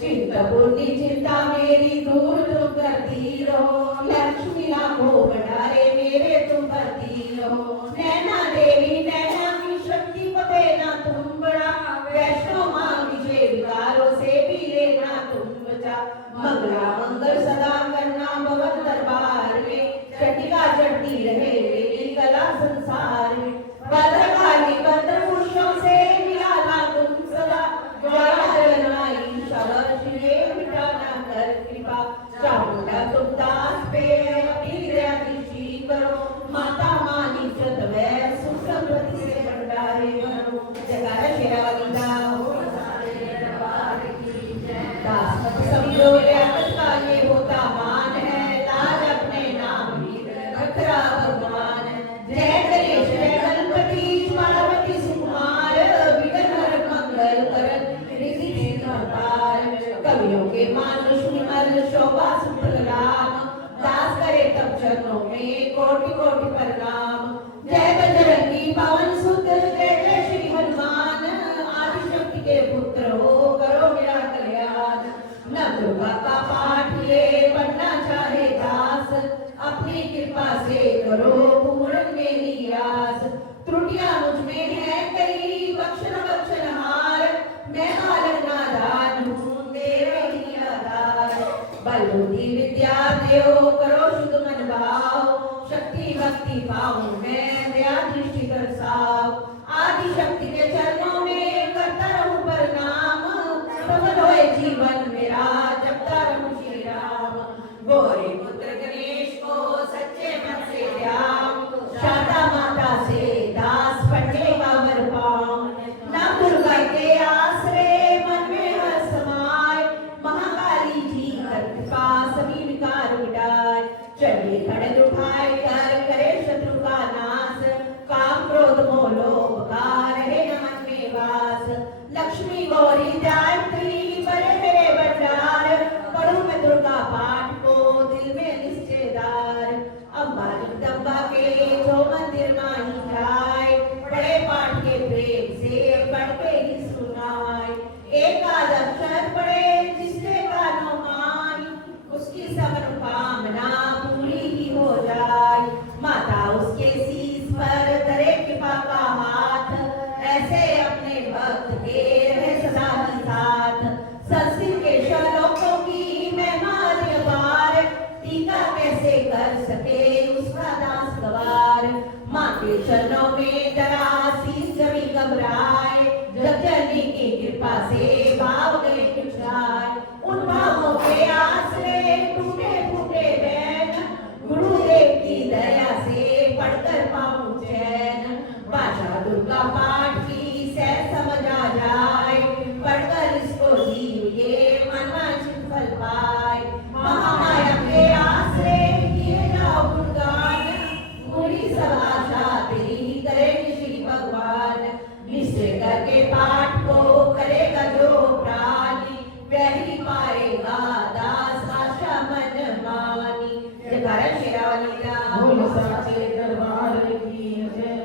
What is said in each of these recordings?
चिंता पूर्ति चिंता मेरी दूर तुम करती रहो, लक्ष्मी लाखों भंडारे मेरे तुम भरती रहो। नैना देवी नैना की शक्ति को देना तुम बड़ा, वैष्णो माँ विजय विकारों से भी लेना तुम बचा। मंगला मंगल सदा करना भवन दरबार में, चंडिका चढ़ती रहे मेरी कला संसार में। भद्रकाली भद्र पुरुषों से मिलाना तुम सदा, ज्वाला जलनाई शरद शिवे मिटाना कर कृपा। चामुंडा तुम दास पे अपनी दया दृष्टि करो, माता मानी व्रत वै सुख समृद्धि से भंडारे भरो। जयकारा शेरावाली का हो सारे दरबार की जय। दास समझो लियाकत का ये होता मान है, लाज अपने नाम ही रखरा भगवान। जय गणेश जय गणपति पार्वती सुकुमार, विघ्न हर मंगल करन रिद्धि सिद्धिदातार। कवियों के मानुष विमल शोभा सुफल राम, दास करे तब चरणों में कोटि कोटि प्रणाम। जय बजरंगी पवन सुत जय जय श्री हनुमान, आदिशक्ति के पुत्र हो करो मेरा कल्याण। नव दुर्गा का पाठ ये पढ़ना चाहे दास, अपनी कृपा से करो पूर्ण मेरी आस। त्रुटियां मुझ में है कई बख्शना बख्शनहार, मैं बालक नादान हूँ तेरे ही आधार। बल बुद्धि विद्या देओ करो शुद्ध मन भाव, शक्ति भक्ति पाऊं मैं दया दृष्टि बरसाओ। आदि शक्ति के चरणों में करता रहूं प्रणाम, सफल होए जीवन मेरा जपता रहूं श्री राम। गौरी पुत्र गणेश को सच्चे मन से ध्यान, शारदा माता से दास पढ़ेगा वर पाऊं। नव दुर्गा के आश्रय मन में हर समाय, महाकाली जी कर कृपा सभी विकार मिटाए। चंडी खड़ग उठाए कर करे शत्रु का नाश, काम क्रोध मोह लोभ का रहे न मन में वास। लक्ष्मी गौरी गायत्री बड़े मेरे भंडार, पढ़ूं मैं दुर्गा पाठ को दिल में निश्चयदार। अम्बा जगदम्बा के जो मंदिर माही जाए, बड़े पाठ के प्रेम से पढ़ के ही सुनाए। एक आध अक्षर पढ़े जिसके कानों माई, उसकी सब मनोकामना पूरी ही हो जाए। माता उसके शीश पर धरे कृपा का हाथ, ऐसे अपने भक्त के रहे सदा ही साथ। संस्कृत के श्लोकों की महिमा अपार, टीका कैसे कर सके उसका दास गवार। माँ के चरणों में जरा शीश जमी घबराए, जब जननी की कृपा से भाव गए कुछ आए। उन भावों के आश्रय टूटे फूटे बैन, गुरुदेव की दया से पढ़कर पाऊं चैन। भाषा दुर्गा पाठ की सह समझ आ जाए, पढ़कर इसको जीव ये मन वांछित फल पाए। महामाया के आश्रय किए जाओ गुणगान, पूरी सब आशा तेरी करेंगे श्री भगवान। निश्चय करके पाठ को करेगा जो प्राणी, वही पाएगा दास आशा मन मानी। जयकारा शेरावाली का बोलो साचे दरबार की जय।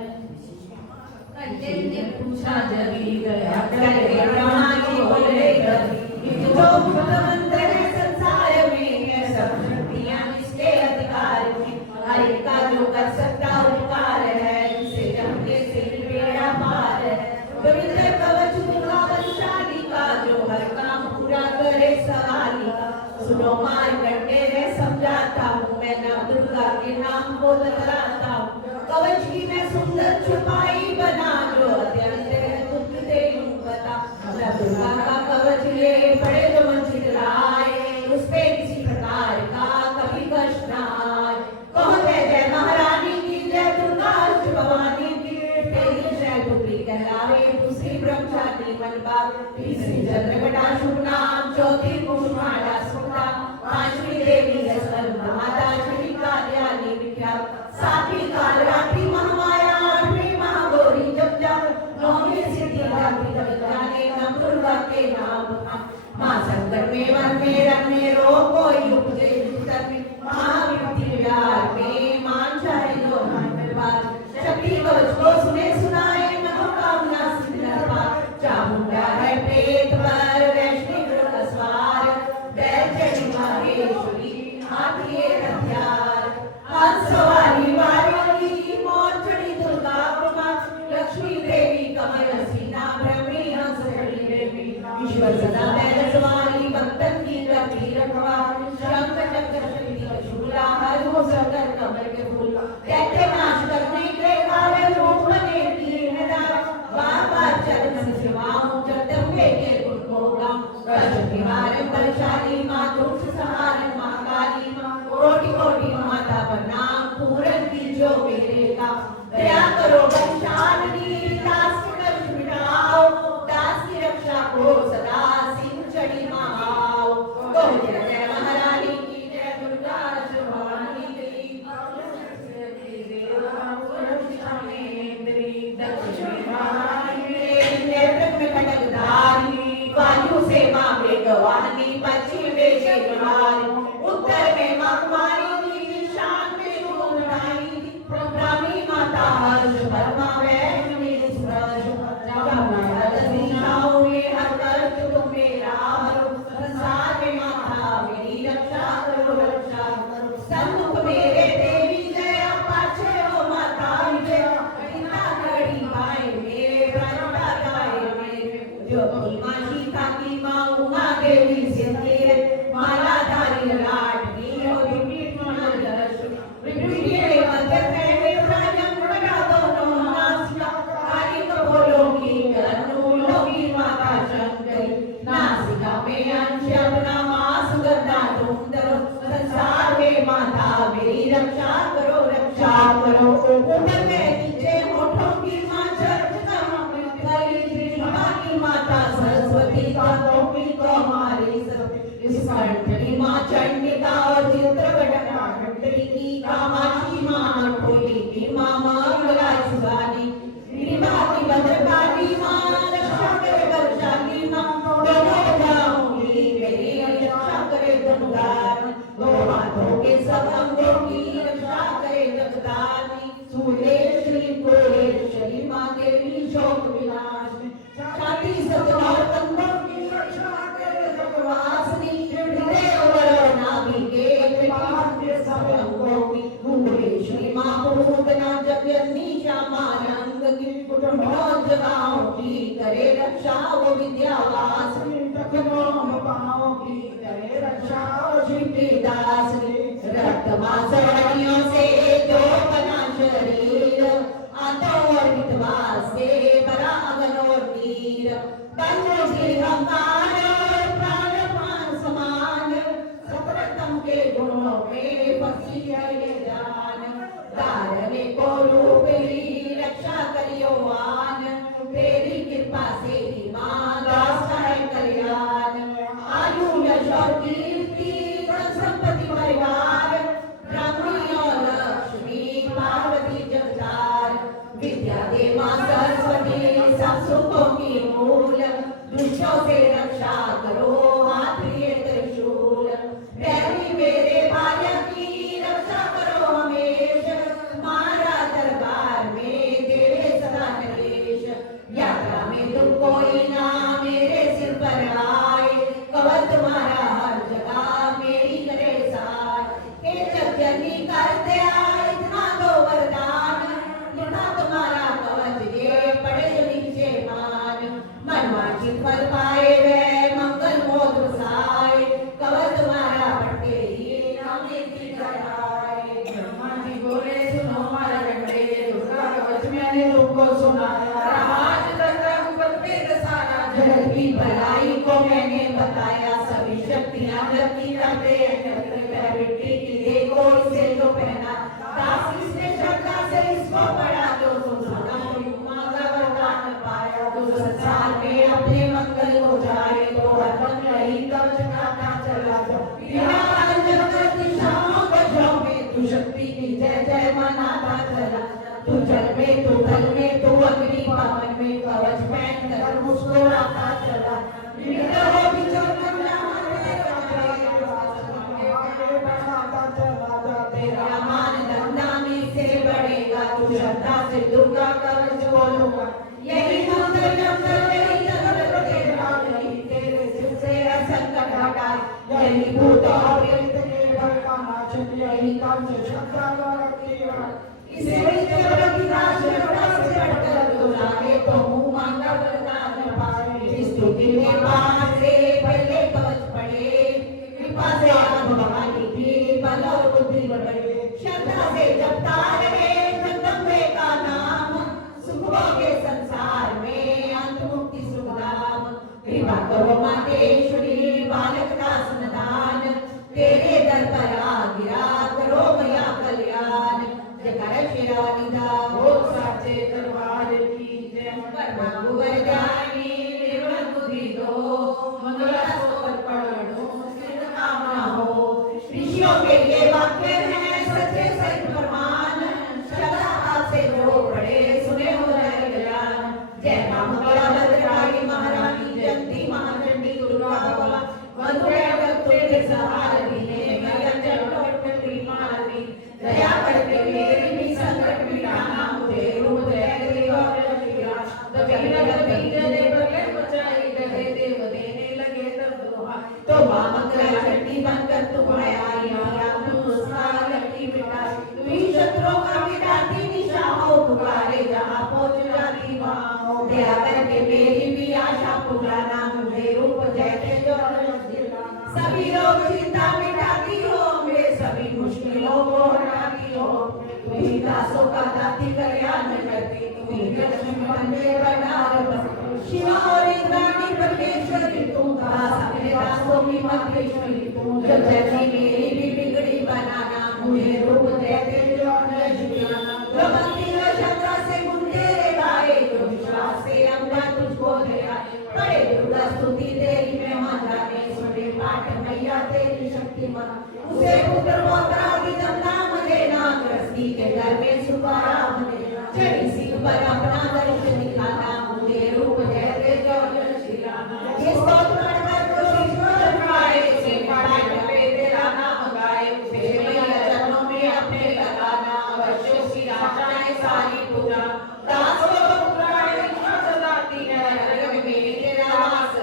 कंचन ने पूछा जगी गया करे ब्रह्मा जी बोले कभी, जो गुप्त मंत्र है संसार में है सब शक्तियां इसके अधिकार में। हर एक का जो कर सकता उपकार है, जिसे जमने से बेड़ा पार है। पवित्र कवच दुर्गा बलशाली का, जो हर काम पूरा करे सवाली का। सुनो मार करके मैं समझाता हूँ, मैं नव दुर्गा के नाम को बतलाता हूँ। कवच की मैं सुंदर छुपाई बना, जो अत्यंत है दुख दे बता। नव दुर्गा का कवच ये पड़े जो मन चिल्लाए, उस पे किसी प्रकार का कभी कष्ट न आए। कहो जय जय महारानी की जय, दुर्गा भवानी की तेरी जय। दुर्गी कहलावे दूसरी ब्रह्मचारी मन बाप, तीसरी चंद्रघटा शुभ नाम, चौथी कुष्मांडा सुखा, पांचवी देवी लक्ष्मण माता श्री कात्यायनी विख्यात। सातवीं कालरात्रि महामाया, आठवीं महागौरी जप जप, नौवीं सिद्धि दात्री जप जाने नव दुर्गा के नाम। माँ संकट में वन में रंग में रोग कोई उपजे दुष्कर में, महाविपत्ति व्यार में मान चाहे जो मान परिवार। शक्ति कवच को सुने सुनाए मनोकामना सिद्ध दरबार, चामुंडा है पेट पर वैष्णव का स्वार। निवारण बलशाली माँ दुष्ट संहारन माँ काली माँ कोटि कोटि माता प्रणाम पूरन कीजो मेरे काम दया करो बलशालिनी दास के कष्ट मिटाओ दास की रक्षा को सदा सिंह चढ़ी माँ आओ गोविंद जय महारानी की जय दुर्गा भवानी की वायु से माँ वेगवानी पश्चिम में शेखवानी उत्तर में माँ कुमारी ईशान में गुणगाई ब्राह्मी माता हर्ष वर्मा वैष्णवी स्पर्श दिशाओं में हर कष्ट तुम मेरा हरो संसार में माता मेरी रक्षा करो सन्मुख मेरे देवी जय पाछे हो माता विजय बिना घड़ी पाए मेरे प्राणता गाए मेरे ज्योति माँ सीता की माँ उमा देवी सिद्धि माला धारी लाडली हो विपरीत विपरीत मध्य पहले राजन बड़ा दोनों नासिका काली कपोलों की कर्णूलों की माता शंकरी नासिका में अंश अपना माँ सुगंधा तुम धरो संसार में माता मेरी रक्षा करो ऊपर में नीचे होठों की माँ की माता सरस्वती तातों की कौमारी इस कंठनी माँ चंडिका और चित्रकटा कंठनी की कामाक्षी माँ कोटी की माँ मंगला सुगानी गिरिमा की भद्रकाली माँ रक्षा करे बलशाली माँ दोनों जाऊंगी मेरी रक्षा करे गंगार दो हाथों के सब अंगों की रक्षा करे जगदानी सुरेश्वरी कोरेश्वरी माँ देवी शोक विनाश छाती सतनार कंधों की रक्षा करे जगवासनी हृदय और नाभि के विपाक के सब अंगों की भुवनेश्वरी माँ पूतना जगन्नी श्यामा रंग की कुटुंबों जगाओं की करे रक्षा वो विद्यावासिनी तकनों पाओं की करे रक्षा वो श्री दास रक्त मांस हड्डियों से जो बना शरीर आंतों और विधवा से बड़ा अगन और नीर तन्नो की हंकार प्राण समान सतरतम के गुणों में बसी है ये जान धारने को रूप ली रक्षा करियो आन तेरी कृपा से ही माँ दास का है कल्याण आयु यश और कीर्ति संपत्ति परिवार ब्राह्मणी और लक्ष्मी पार्वती जगदार विद्या दे माँ सरस्वती सब सुखों की मूल दुष्टों से रक्षा करो हाथ लिए त्रिशूल प्यारी मेरे भार्या की रक्षा करो हमेशा मारा दरबार में देवे सदा नरेश यात्रा में तुम कोई ना मेरे सिर पर आए कवच तुम्हारा हर जगह मेरी करे साथ हे जगजननी करते आए इतना दो वरदान लिखा तुम्हारा कवच ये पड़े जो नीचे मान मनवांछित फल पाए वे मंगल मोद साए कवच तुम्हारा पढ़ते ही नामे की कराए ब्रह्मा जी बोले सुनो हमारा रंडे दुर्गा कवच मैंने तुमको सुनाया राज तक ऊपर पे सारा जगत की भलाई को मैंने बताया सभी शक्तियां लगती करते मिट्टी की देखो इसे जो पहना दास इसने श्रद्धा से इसको पढ़ा जो सुना मांगा वरदान पाया तो संसार में अपने मंगल हो जाए तो हरदम यही कवच गाता चला जाओ बिना जगत दिशाओं बजाओ में तू शक्ति की जय जय मनाता चला तू जल में तू थल में तू अग्नि पावन में कवच पहन कर मुस्कुराता चला हो बिचौर तेरा मान धंधा में से बढ़ेगा तू श्रद्धा से दुर्गा कवच बोलूंगा यही मंत्र जब यही तंत्र तेरा नहीं तेरे सिर से संकट हटा यही भूत और प्रेत के भय का नाश यही कवच श्रद्धा का इसे की नाश श्रद्धा से बढ़कर तो लागे तो मुंह मांगा वरदान पाए इस स्तुति में बाहर से पहले कवच पढ़े कृपा से आप भगवानी की बल और बुद्धि बढ़े श्रद्धा से जपता रहे जगदम्बे का नाम सुखों के संसार में अंत मुक्ति सुखधाम कृपा करो मातेश्वरी सहार दीने मैया चरणों में तेरी मार दी दया करके मेरी भी संकट मिटाना मुझे रूप दे दे और रखिया कभी नगरी जले बगले बचाई डरे देव देने लगे तब दुआ तो मां मंगला चंडी बनकर तुम्हें आई आया तू सारा लड़की बिटा तू ही शत्रुओं का मिटाती निशा हो पुकारे जहां पहुंच जाती वहां हो दया करके मेरी भी आशा पुराना मुझे रूप जैसे जो सभी रोग चिंता मिटाती हो मेरे सभी मुश्किलों को हटाती हो तुम्ही दासों का दाती कल्याण करती तुम्ही लक्ष्मी मन में बनार शिवा और इंद्राणी परमेश्वरी तुम दास अपने दासों की महेश्वरी तुम जब जैसी मेरी भी बिगड़ी बनाना मुझे रूप देते जो भक्ति शब्द से गुंजे रे गाए जो विश्वास से अंगा तुझको दे पड़े दुर्गा स्तुति तेरी मैं जाने सुने पाठ मैया तेरी शक्ति मन उसे पुत्र पौत्रादि नाम देना गृहस्थी के घर में सुखाराम देना चढ़ी सिंह पर अपना दर्शन दिखाना मुझे रूप जैसे जो ये स्तोत्र पढ़कर जो शिष्य जन्माए उसे पाठ पे तेरा नाम गाए उसे मैया चरणों में अपने लगाना अवश्य उसकी आशाएं सारी पूजा दास को पुराण सदाती है रग में तेरा वास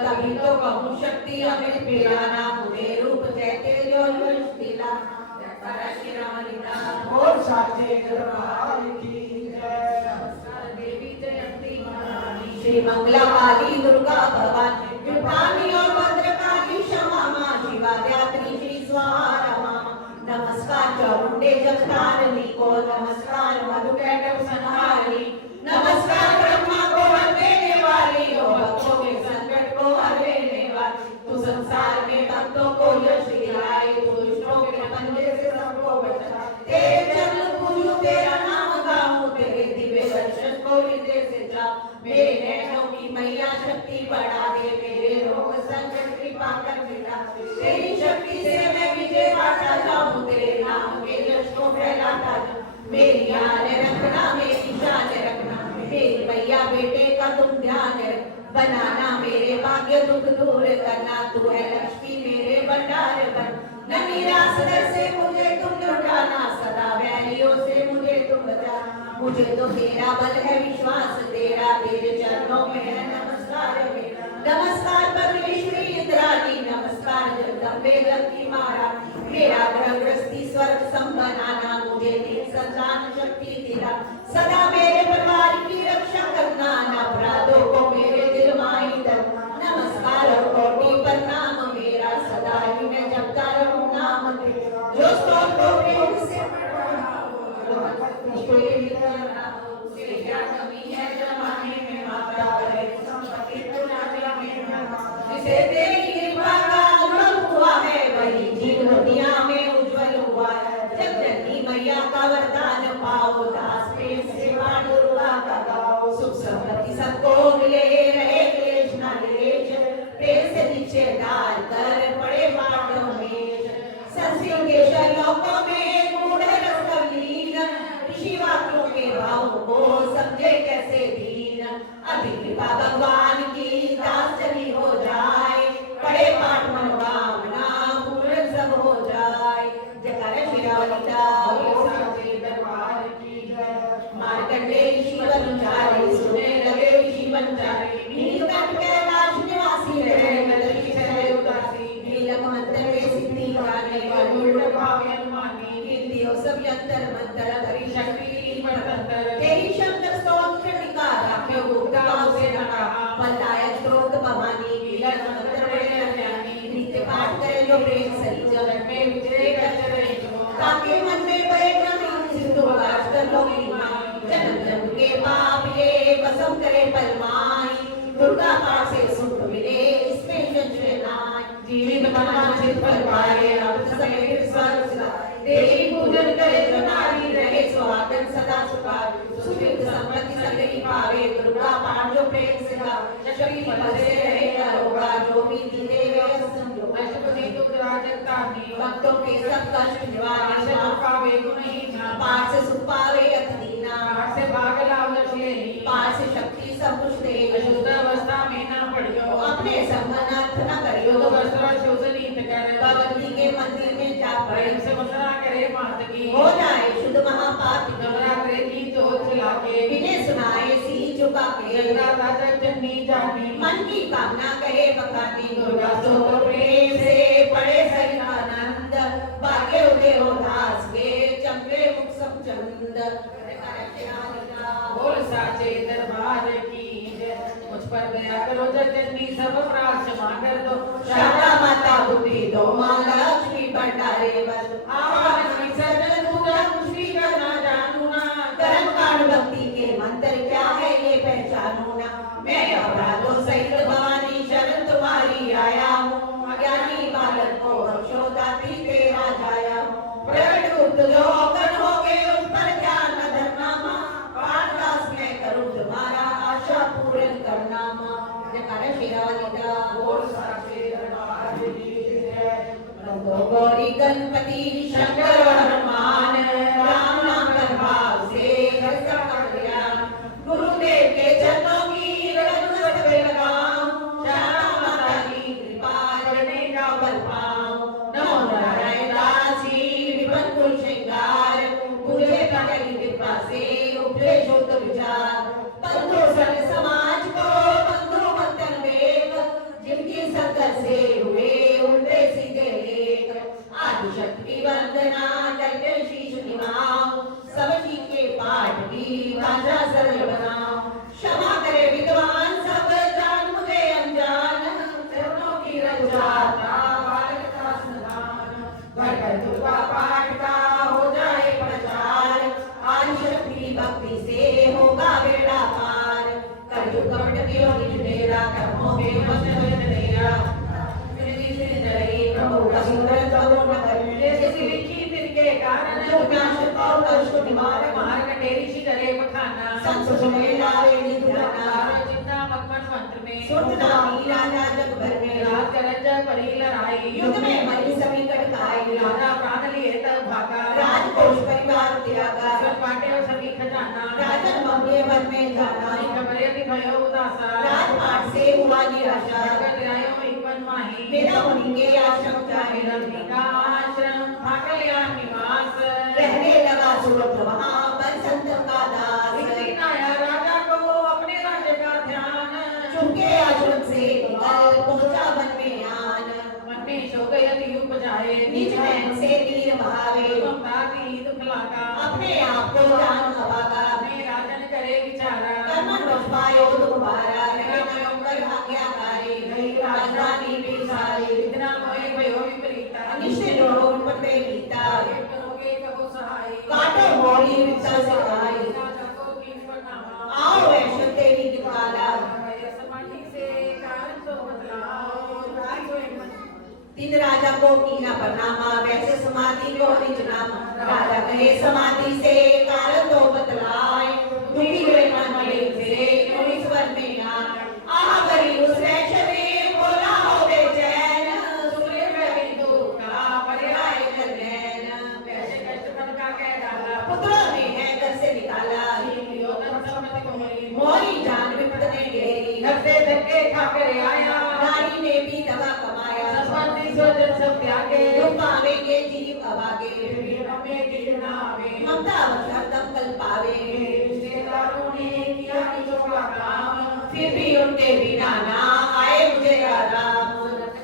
तभी तो कहूँ शक्ति हमें पिलाना मुझे रूप जैसे जो दिला श्री राम लीला और साचे दरबार की जय देवी जयंती महारानी श्री मंगला काली दुर्गा भवानी कृपाणी और भद्रकाली क्षमा मां शिवा ध्यात्री श्री स्वाहा मां नमस्कार चामुंडे जगतारिणी को नमस्कार मधुकैटभ संहारिणी नमस्कार ब्रह्मा को वर देने वाली हो भक्तों के संकट को हर लेने वाली तू संसार में भक्तों को यश दिलाए तू दुष्टों के पंजे से सबको बचा तेरे चरण पूजूं तेरा नाम गाऊं तेरे दिव्य दर्शन को हृदय से जाऊं मेरे नैनों की मैया शक्ति बढ़ा दे मेरे रोग संकट कृपा कर मिटा तेरी शक्ति से मैं विजय पाता जाऊं तेरे नाम के यश को फैलाता जाऊं मेरी आन रखना मेरी शान रखना मेरी मैया बेटे का तुम ध्यान बनाना मेरे भाग्य दुख दूर करना तू है लक्ष्मी मेरे भंडार बन न निराश से मुझे तुम लुटाना सदा वैरियों से मुझे तुम बचाना मुझे तो तेरा बल है विश्वास तेरा तेरे चरणों में है नमस्कार मेरा नमस्कार परमेश्वरी इंद्राणी नमस्कार जगदम्बे जगती महारानी मेरा ग्रह गृहस्थी स्वर्ग संबनाना मुझे दिन संतान शक्ति दिला सदा मेरे परिवार की रक्षा करना न अपराधों को मेरे दिल माई दरना नमस्कार और कोटि प्रणाम मेरा सदा ही मैं जपता रहूं नाम तेरा जो स्तोत्र प्रेम से पढ़ा उसे क्या कमी है जमाने में माता बड़े संपत्ति पुराने में जिसे तेरी कृपा का अनुभव हुआ है वही जीव दुनिया में उज्जवल हुआ है जब जननी मैया का वरदान पाओ दास प्रेम से दुर्गा का गाओ सुख समृद्धि सबको मिले रहे क्लेश न लेश प्रेम से नीचे डाल कर पड़े बाटों में संस्कृत के श्लोकों में गूढ़ रस लीन ऋषि वाक्यों के भावों को समझे कैसे दीन अभी कृपा भगवान की दास चली हो जाए पड़े पाठ मनोकामना पूर्ण सब हो जाए जयकार श्री राम साचे दरबार की जय मार्कंडे ऋषि वंचारे सुने लगे ऋषि वंचारे नीलकंठ कैलाश निवासी रहे नदरी चले उदासी नीलक मंत्र में सिद्धि गाने गरुड़ भावे अनुमानी कीर्तियों सब यंत्र मंत्र धरी शक्ति परतंत्र तेरी शब्द स्तोत्र टिका राख्यो गुप्ता उसे नका फलदायक स्रोत भवानी विलय मंत्र में अज्ञानी नित्य पाठ करे जो प्रेम सही जगत में विजय कर रहे ताकि मन में भय न सिंधु काश कर लो जन्म जन्म के पाप ये कसम करे परमाई दुर्गा पाठ से सुख मिले इसमें जंजरे नाय जीवित मनवांछित फल पाए अब समेत स्वर्ग तेरी पूजन करे जो नारी रहे सुहागन सदा सुखाए सुखित समृद्धि सगरी पावे दुर्गा पाठ जो प्रेम से गा शक्ति बसे रहे होगा जो भी दिले संजो अष्टपदी दुख राजता की भक्तों के सब कष्ट निवारण से पावे गुण ही पाठ से सुख पावे अति दीना पाठ से भाग लाभ लक्ष्य पाठ से शक्ति सब कुछ दे अशुद्ध अवस्था में ना पड़ियो अपने संबंध न करियो तो वस्त्र शोषण हित कर हो जाए शुद्ध महापापी नवरात्रि की जोत जला के बिने सुनाए सी झुका के जगन्नाथ राजा चन्नी जानी मन की कामना करे बखानी दुर्गा स्तोत्र प्रेम से पढ़े सहित आनंद भाग्य उदय हो दास के चंद्रे मुख सब चंद बोल साचे दरबार की जय। मुझ पर दया करो जगन्नी सब प्राण क्षमा कर दो शारदा माता बुद्धि दो माँ लक्ष्मी भंडारे बल आवाज की सजन पूजा खुशी करना जानू ना कर्म कांड भक्ति के मंत्र क्या है ये पहचानो ना मैं अपराधों सहित भवानी शरण तुम्हारी आया हूँ ज्ञानी बालक को बख्शोदाती तेरा जाया हूँ प्रकट गुप्त जो अवगुण हो गए उस पर ध्यान न धरना माँ पाठ दास मैं करूँ तुम्हारा आशा पूर्ण करना माँ जयकारा शेरावाली दा बोल साचे दरबार की जय। नंदो गौरी गणपति शंकर और हनुमान राम नाम कर भाव से हर सबका कल्याण गुरुदेव के चरणों की रघुवंश पे लगाऊं श्यामा माता की कृपा करने का बल पाऊं नमो नारायण दासी विपन कुल श्रृंगार पूजे करी कृपा से उपजे शुद्ध विचार बंधु सन समाज को बंधु बंधन वेग जिनकी संकट से हुए उल्टे सीधे लेख आदिशक्ति वंदना जय शीश निभाऊं सब जी के पाठ की भाषा सरल बनाऊं क्षमा करे विद्वान सब जान मुझे अनजान चरणों की रघुजाता बालक का स्नान घर घर दुर्गा पाठ का हो जाए प्रचार आदिशक्ति भक्ति से होगा बेड़ा पार कलयुग कपट के योनि जुनेरा कर्मों के वचन जुनेरा प्रभु का सुंदर तवो न करे जैसे लिखी तिनके कारण जो नाश और कष्ट निवारक मार कटेरी सी करे बखाना संत सुने लावे निधुराना चिंता मकमन मंत्र में सुरत नामी राजा जग भर में रात करज परी लड़ाई युद्ध में मरी सभी कटकाई राजा प्राण लिए तब भागा राजकोष परिवार त्यागा सब बाटे सभी खजाना राजन मंगे वन में जाना खबरे दिखायो उदासा राजपाट से हुआ निराशा जगत आयो एक बन माही मेरा मुनिगे आश्रम चाहे रवि का आश्रम भागल या निवास रहने लगा सुरत वहाँ पर संत का दास दिन आया राजा को अपने राज्य का ध्यान चुपके आश्रम से निकल पहुंचा वन में आन मन में शोक यदि उपजाए निज नैन से तीर बहावे ममता की दुख लागा अपने आप को जान अभागा अपने राजन करे विचारा कर्मन वशपायो दोबारा रहे कर आज्ञाकारी गई राजधानी में सारी इतना मोहे भयो विपरीता निश्चय रोग पर पे गीता करोगे कबो सहाय काटो मोरी विचा से आई राजा को की प्रणाम आओ ऐश्वर्य तेरी निकाला समाधि से कारण तो बतलाओ तीन राजा को कीना प्रणामा वैसे समाधि को निजनामा राजा कहे समाधि से कारण तो बतलाए दुखी हुए मन में से ईश्वर में आह करी उस वैश्य में बोला हो बेचैन सुने मेरी दुख का पर्याय कर नैन कैसे कष्ट मन का कह डाला पुत्रों ने है घर से निकाला योगन समझ को मोरी जान विपद ने घेरी घर से धक्के खा कर आया नारी ने भी दगा कमाया समाधि सोचन सब त्यागे तुम पावेंगे जीव अभागे हमें गिरना आवे ममता अवशब्दम कल पावे रिश्तेदारों ने किया निचोड़ा काम फिर भी उनके बिना ना आए मुझे आराम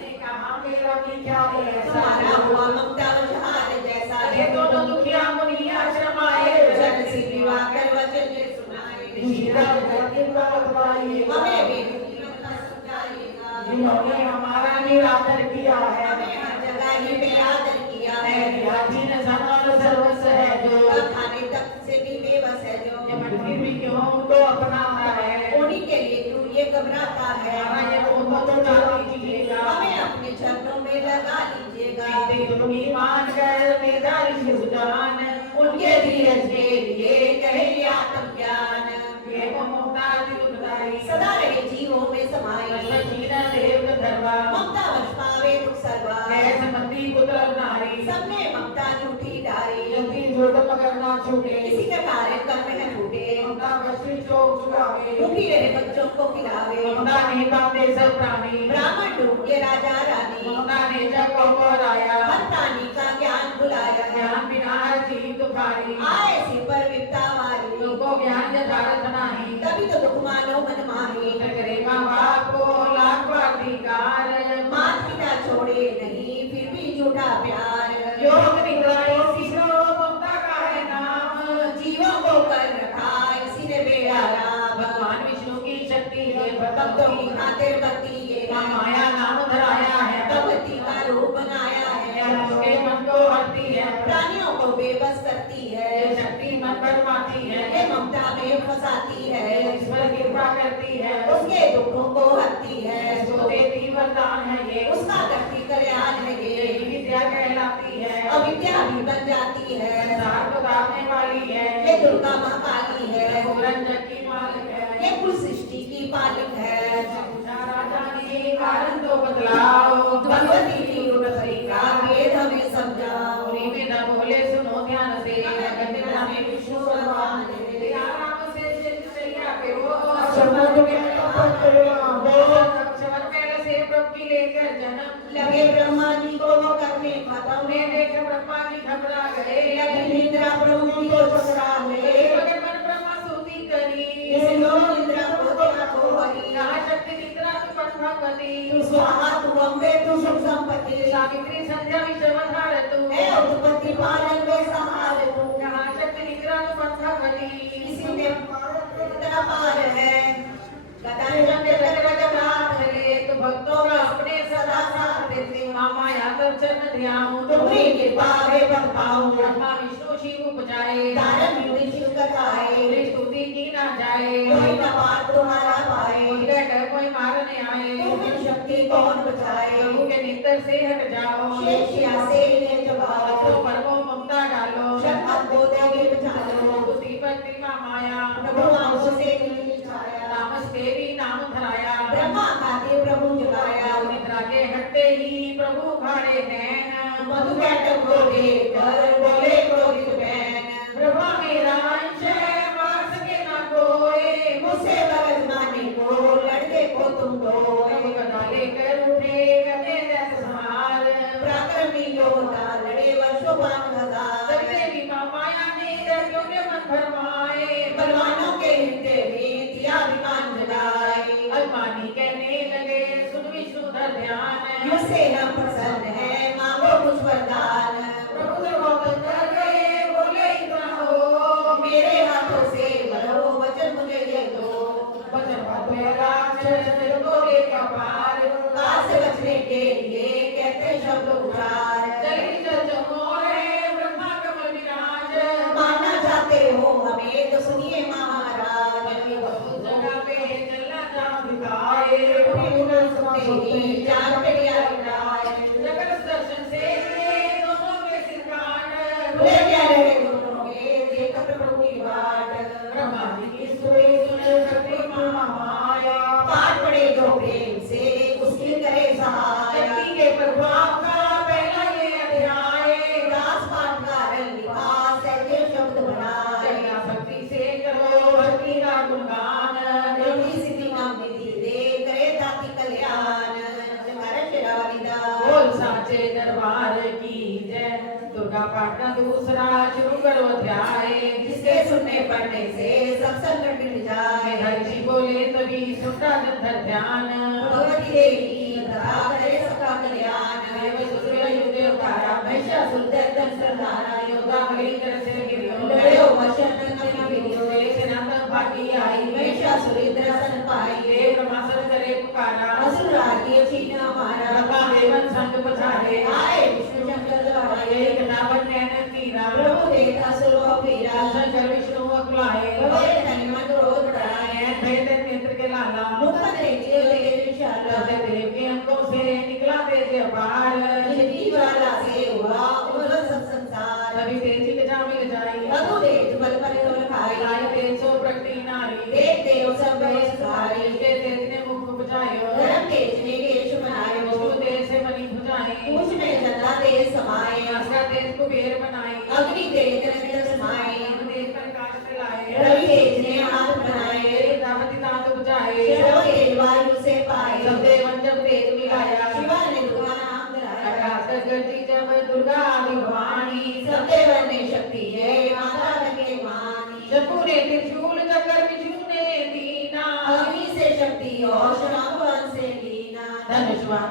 ने कहा मेरा भी क्या है तुम्हारा हुआ ममता वशहार जैसा ये दोनों दुखिया मुनि आश्रम आए जन से विवाह कर वचन ने सुनाए दुशिरा धरती पर उतराई हमें भी ममता समझाइएगा जिन्होंने हमारा निरादर किया है हमें हर जगह ही पे आदर किया है याची ने समान सर्वस्व है जो खाने तक से भी बेबस है जो फिर भी क्यों उनको अपनाना है उन्हीं के लिए क्यों ये घबराता है हमारा ये उनको तो डाल दीजिएगा हमें अपने चरणों में लगा लीजिएगा तुमकी मान कर मेरा सुजान उनके धीरज के लिए कहे आत्मज्ञान ये ममता दुखदाई सदा रहे जीवों में समाई शीला देव धर्मा ममता वश पावे दुख सर्वा संबंधी पुत्र नारी सबने ममता झूठी डारी जल्दी जोड़ मगर ना छूटे किसी के कार्य कर्म न छूटे ममता बसी चौक चुरावे भूखी रहे बच्चों को खिलावे ममता ने बांधे सब प्राणी ब्राह्मण ढूंढे राजा रानी ममता ने जग को आया हर प्राणी का ज्ञान बुलाया ज्ञान बिना जीव मानो मन माहे। करे माँ बाप को लाख बार धिक्कार, मात पिता छोड़े नहीं फिर भी झूठा प्यार। योग निद्राई सीखो ममता का है नाम, जीवों को कर रखा इसी ने बेआराम। भगवान विष्णु की शक्ति है भक्तों की खातिर भक्ति ये माँ माया नाम धराया है, भगवती का रूप बनाया है। उसके मन को हरती है, प्राणियों को बेबस करती है। ये शक्ति मन बनवाती है, ये ममता में फंसाती है। इस पर कृपा करती है, उसके दुखों को हरती है। इसको देती वरदान है ये, उसका करती कल्याण है ये। यही विद्या कहलाती है, अविद्या भी बन जाती है। संसार को तारने वाली है, ये दुर्गा माँ काली है। रंजक की मालिक है, ये कुल सृष्टि की पालक है। पूछा राजा ने कारण तो बतलाओ, भगवती की रूपसी का भेद हमें समझाओ। उन्हीं में न बोले सुनो ध्यान से, कहते नामे विष्णु भगवान है, आराम से चित्त चलिया करो, समझ में शवन पहले से प्रभु की लेकर जन्म, लगे ब्रह्मा जी को वो करने खत्म। उन्हें देख ब्रह्मा जी घबरा गए, लगी निद्रा प्रभु जी को चकरा गए। मगर मन ब्रह्मा स्तुति करी, इस लोग निद्रा को देखा को हरी। कहा शक्ति निद्रा तू पद्मावती, तू स्वाहा तू अम्बे तू सुख संपत्ति। सावित्री संध्या विषमधार तू, हे उत्पत्ति पालन वे सहार तू। कहा शक्ति निद्रा तू पद्मावती, इसी में इतना पार है। गदान में हाथ ले तो भक्तों का अपने सदा साथ देते। माया दर्शन ध्यान, तुम्हारी कृपा है बन पाऊं। ब्रह्मा विष्णु शिव उपजाए, धारण युद्धि शिव कथाए। तेरी स्तुति की ना जाए, कोई न बात तुम्हारा पाए। कोई डर कोई मारने आए, तुम्हें शक्ति कौन बचाए। प्रभु के नित्य से हट जाओ, शेषिया से इन्हें जगाओ। तो पर को ममता डालो, शतपथ को देवी बचा लो। उसी पर कृपा माया, प्रभु आंखों से नीली छाया। तामस देवी नाम धराया, ब्रह्मा खाते प्रभु जगाया। निद्रा के हटते ही प्रभु घाड़े नैन, मधु कैटक को देखकर बोले क्रोधित बैन। ब्रह्मा मेरा अंश है मार सके ना कोई, मुझसे बरस माने को लड़के को तुम दो। प्रभु गदा लेकर उठे करने दस संहार, पराक्रमी योद्धा लड़े वर्षों 5000। तब देवी माँ माया ने दर्दियों के मन भरमाए, बलवानों के हृदय में दिया विमान जलाए। अभिमानी कहने लगे सुन विष्णु धर ध्यान, मुझसे न प्रसन्न है मांगो कुछ वरदान। प्रभु सर्वोत्तम कर गए बोले इतना हो, मेरे हाथों से करो वचन मुझे दे दो। वचन पाते राक्षस तेरे बोले कपार, काल से बचने के लिए कहते शब्द उच्चार। चली चल चकोर है ब्रह्मा कमल विराज, मानना चाहते हो हमें तो सुनिए महाराज। उस जगह पे चलना जाम दिखाए, तेरी जान पे दिया विराज। जगत दर्शन से ये दोनों के सिर काट, खुले प्यारे दोनों के देख प्रभु की बाट। ब्रह्मा जी की स्तुति सुन शक्ति महामाया, पाठ पड़े जो प्रेम से उसकी करे सहाय। शक्ति के प्रभाव का पहला ये अध्याय, दास पाठ का रंग निवास ऐसे शब्द बनाए। जगना भक्ति से करो भक्ति का गुणगान, योगी सिद्धि नाम निधि दे करे ताति कल्याण। जयकारा शेरावाली दा। बोल साचे दरबार की जय, दुर्गा पाठ का दूसरा शुरू करो अध्याय, जिसके सुनने पढ़ने से सब संकट मिट जाए। हरि बोले तभी सुनता जन ध्यान, भगवती देवी की कथा करे सबका कल्याण। देव सुर युग अवतारा, महिषासुर दर्दन संहारा। योगा हरिंद्र से गिरियो, लड़ो मशन नदी गिरियो। एक सनातन भागी आई, महिषासुर इंद्रासन पाई। देव ब्रह्मासन करे पुकारा, असुर राज्य छीना मारा। ब्रह्मा देवन संग पछाड़े, आए विष्णु शंकर गवाए। एक नावन नैन तीरा, प्रभु देता सुरो पीरा। शंकर विष्णु अकुलाए, भवे धन मन क्रोध बढ़ाए। नैन भेद नेत्र के लाला, मुख देखते तेज विशाला। देव के अंगों से निकला तेज अपार, जिनकी ज्वाला से हुआ उज्ज्वल सब संसार। तभी तेजी के जामिल जाई, मधु तेज बल पर ढोल खाई। लाई तेज सो प्रगति नारी, देख देव सब भय सुधारे। के तेज ने मुख बुझायो, धर्म तेज ने केश बनायो। विष्णु तेज से मणि बुझाई, पूछ में चंदा तेज समाए। आस्था तेज कुबेर बनाई, अग्नि तेज नरेंद्र समाए। इंद्र तेज प्रकाश फैलाए, रवि तेज ने हाथ बनाए। दावती दांत बुझाए, शर्व तेज वायु से पाए। सब देवन जब तेज मिलाया, शिवा ने दुर्गा नाम धराया। आकाश गति जब दुर्गा आदि भवानी, सब देवन ने शक्ति है माता के मानी। जब पूरे त्रिशूल जकर विष्णु ने दीना,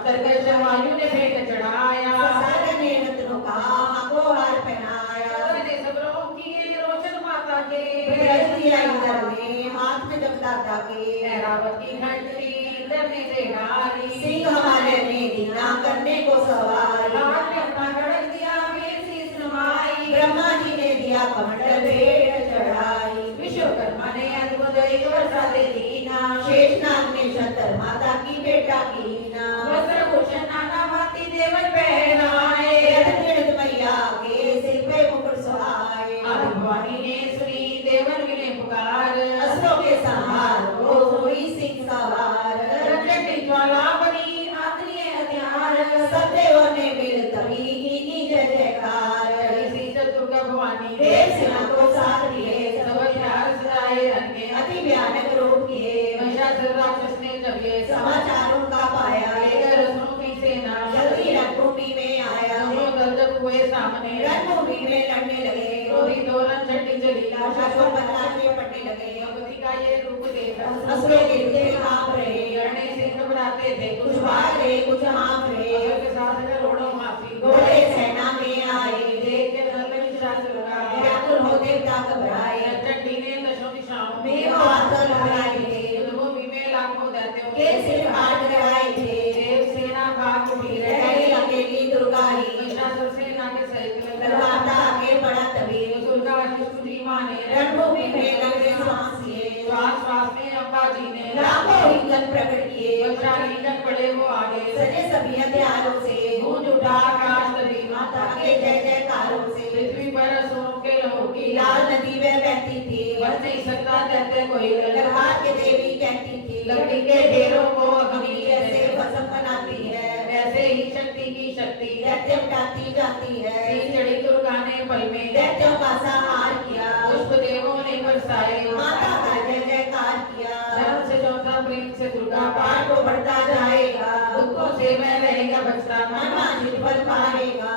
अंतर्गत वायु ने भेंट चढ़ाया, संसार ने रत्नों का हमको हार पहनाया। ने सबरों की रोशन माता के, ब्रज दिया इंद्र ने हाथ में जगदाता के। ऐरावती घंटी करने से डाली, सिंह हमारे ने दीना करने को सवारी। लाल ने अपना खड़क दिया वीर शीस नवाई, ब्रह्मा जी ने दिया कमंडल भेंट चढ़ाई। विश्वकर्मा ने अद्भुत एक वर्षा दे दीना, शेषनाग ने शंकर माता की बेटा कीना। वस्त्रभूषण नाना भांति देवर पहनाए, रत्न मैया के सिर पे मुकुट सुहाए। आदि भवानी ने सुनी देवर मिले पुकार, असुरों के संहार को हुई सिंह सवार। प्रचंड ज्वाला बनी आंधली हथियार, सब देवों ने मिल तभी की जय जयकार। इसी दुर्गा भवानी देव सेना को साथ लिए सब हथियार सजाए रंगे, अति भयानक रूप किए। महिषासुर राक्षस ने जब ये समाचारों का पाया लेकर असुरों की सेना जल्दी रणभूमि में आया। दोनों दलदल हुए सामने, रणभूमि में लड़ने लगे। क्रोधी दोलन चंडी चली, लाशा को बदलाने पड़ने लगे। द्रौपदी का ये रूप देख असुरों के दिल कांप रहे। लड़ने से घबराते थे, कुछ भाग रहे कुछ हाँफ रहे। असुर के साथ करोड़ों हाथी घोड़े सेना में आए। देख के नल निशाचर का व्याकुल हो देवता घबराए। चंडी ने दशों दिशाओं में वो आकर लगाए थे। युद्धभूमि में लाखों दैत्यों के सिर काट गिराए थे। देव सेना भाग उठी रही अकेली दुर्गा ही। महिषासुर सेना के सहित दरबाता आगे बढ़ा तभी दुर्गा शिशुजी माँ ने रणभूमि में लगे सांस लिए। श्वास श्वास में अम्बा जी ने लाखों हिंगन प्रकट किए। वज्राली जन पड़े वो आगे, सजे सभी हथियारों से गूंज उठा आकाश तभी, माता के जय जयकारों से। पृथ्वी पर असुरों के लहू की लाल नदी वह बहती थी। बच नहीं सकता दैत्य कोई, लगा के देवी कहती थी लकड़ी के ढेरों को अग्नि जैसे भस्म बनाती है वैसे ही शक्ति की शक्ति दैत्य उठाती जाती है। सी चढ़ी दुर्गा ने पल में दैत्यों का संहार किया। पुष्प देवों ने बरसाए, माता का जय जयकार किया। धर्म से चौथा प्रेम से दुर्गा पाठ को बढ़ता जाएगा। दुखों से मैं रहेगा बचता मनमानी फल पाएगा।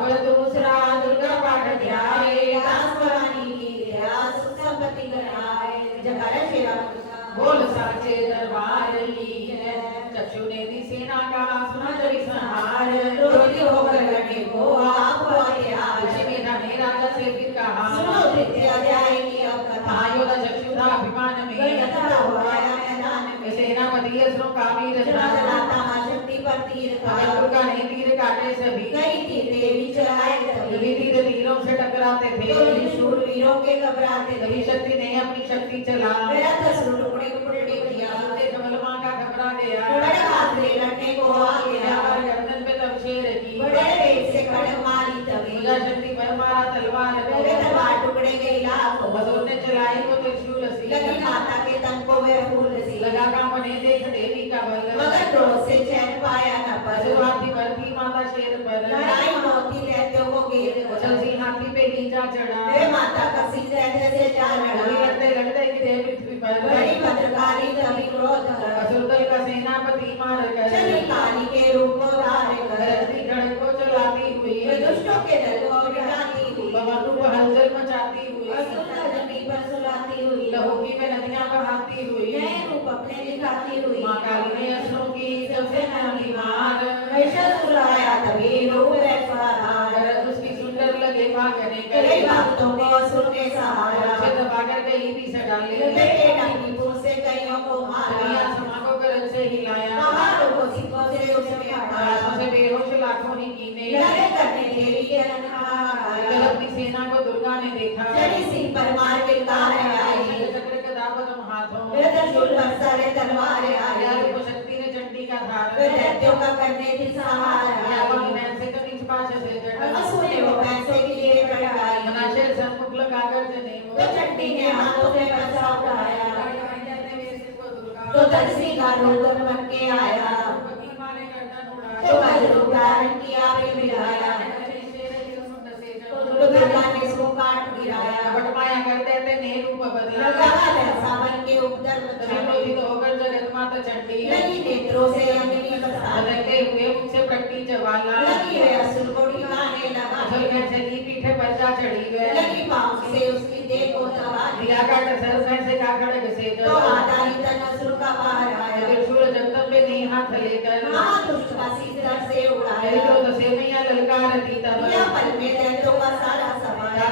पर दूसरा दुर्गा पाठ ध्याए, दास भवानी की दया सुख संपत्ति कराए। जयकारा श्री राम का। बोल साचे दरबार की है, चक्षु ने दी सेना का सुना जरी संहार, रोगी होकर लड़ने को आपको हथियार। ऋषि मेधा ने राजा से फिर कहा, सुनो तृतीय अध्याय की अब कथा। योद्धा चक्षु था अभिमान में, गणगणना हो आया मैदान में। सेनापति असुरों का वीर चला चलाता मां शक्ति पर तीर था। दुर्गा ने तीर काटे सभी, कई तीर देवी चलाए तभी। तीर तीरों से टकराते तो थे, शूरवीरों के घबराते तभी थे। शक्ति ने अपनी शक्ति चला, मेरा तस्वीर टुकड़े टुकड़े किया। कमल माँ का घबरा गया, बड़े हाथ से लड़ने को आ गया। गर्दन पे तब शेर की, बड़े पेट से खड़क मारी तभी। पूजा शक्ति पर मारा तलवार मेरे तलवार टुकड़े गई लाखों। असुर ने चलाई वो त्रिशूल सी, लगी माता के तन को वह फूल सी। लगा कांपने देख देवी का बल, मगर क्रोध से चैन पाया न पर। असुर हाथी पर थी माता शेर पर, लड़ाई होती दैत्यों को घेर उछल सी हाथी पे नीचा चढ़ा, वे माता का सिर दैत्य से जा लड़ी लड़ा। लड़ते लड़ते गिरे पृथ्वी पर, बड़ी भद्रकाली तभी क्रोध कर। असुर दल का सेनापति मार कर, चली काली के रूप को धारण कर। धरती खड़क को चलाती हुई, वे दुष्टों के दल को मिटाती हुई। बवालू को हलचल मचाती हुई, असुर का जमीन पर सुलाती हुई। लहू की में नदियां बहाती हुई, नए रूप अपने दिखाती हुई। माँ काली ने असुरों की सबसे नरमी मार, महिषासुर आया तभी रूप ऐसा धार। भरत उसकी सुंदर लगे भागने कई करे, भक्तों को असुर के सहारा। उसे दबाकर कहीं भी सजा ले, बेटे डंकी फूल से कईयों को मारा। दुनिया समा को गरज से हिलाया, पहाड़ों को सिक्कों से उसने आंखों हटाया। से बेहोश लाखों ने कीने, लड़े करने देवी के रंगहार। जब अपनी सेना को दुर्गा ने देखा, चढ़ी सिंह पर मार के कार आई। चक्र गदा पद्म हाथों, वे त्रिशूल बरसाले तलवार आई। को शक्ति ने चंडी का धार, वे दैत्यों का करने की सहारा आई। नैन से कभी पाछ से जटा, असुर ने वो पैसे के लिए बढ़ाई। मनाशे सन्मुख लगाकर जने तो चंडी ने हाथों में बरसा उठाया। तो तरसी का रूप बन के आया। तो वज्र धारण किया वे मिलाया। तो दुर्गा ने इसको काट गिराया। बटमाया करते थे ने रूप बदला, लगा वैसा बन के उपधर्म तभी था। क्रोधित होकर जगत माता चंडी लगी नेत्रों से अग्नि बरसा। बदलते हुए मुझसे प्रकटी जवाला, लगी वे असुर को ठिकाने लगा। असल कैसे की पीठे पर जा चढ़ी वे, लगी पाँव से उसकी देह को दबा दिया दिया। काट सर कैसे का खड़ग से तो आधा ही तन असुर का बाहर आया। त्रिशूल जगदम्बे ने हाथ लेकर, महादुष्ट सीधा से उड़ाया तो दसे मैया ललकारती तब या पल में दैत्यों का सारा समाया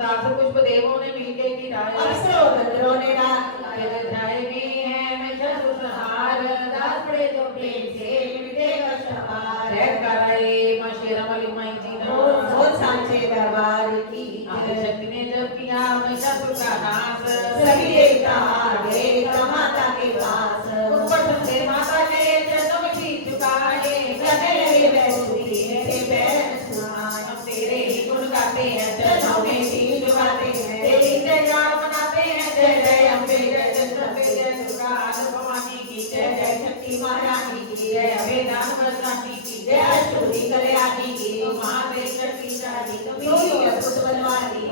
दास पुष्प देवों ने मिलके गिराया अप्सरों गंधर्वों ने राग ध्याय में है मैं सुसहार दास पड़े तो प्रेम से मिटे कष्टहार है कराए मां शेरावाली माई जी ने बहुत सांचे दरबार की शक्ति ने जब किया महिषासुर का नाश सभी देवता आ गए माता के पास ऊपर से माता ने चरणों में शीश झुकाए कहने लगे वैष्णवी मेरे पैर छुआए हम तेरे ही गुण गाते हैं चरणों में शीश झुकाते हैं तेरी जयकार मनाते हैं जय जय अम्बे जय जगदम्बे जय दुर्गा भवानी की जय जय शक्ति महारानी की जय अभय दान वरदानी की जय अष्टभुजी कल्याणी की महादेव शक्ति जानी तुम ही अद्भुत बलवानी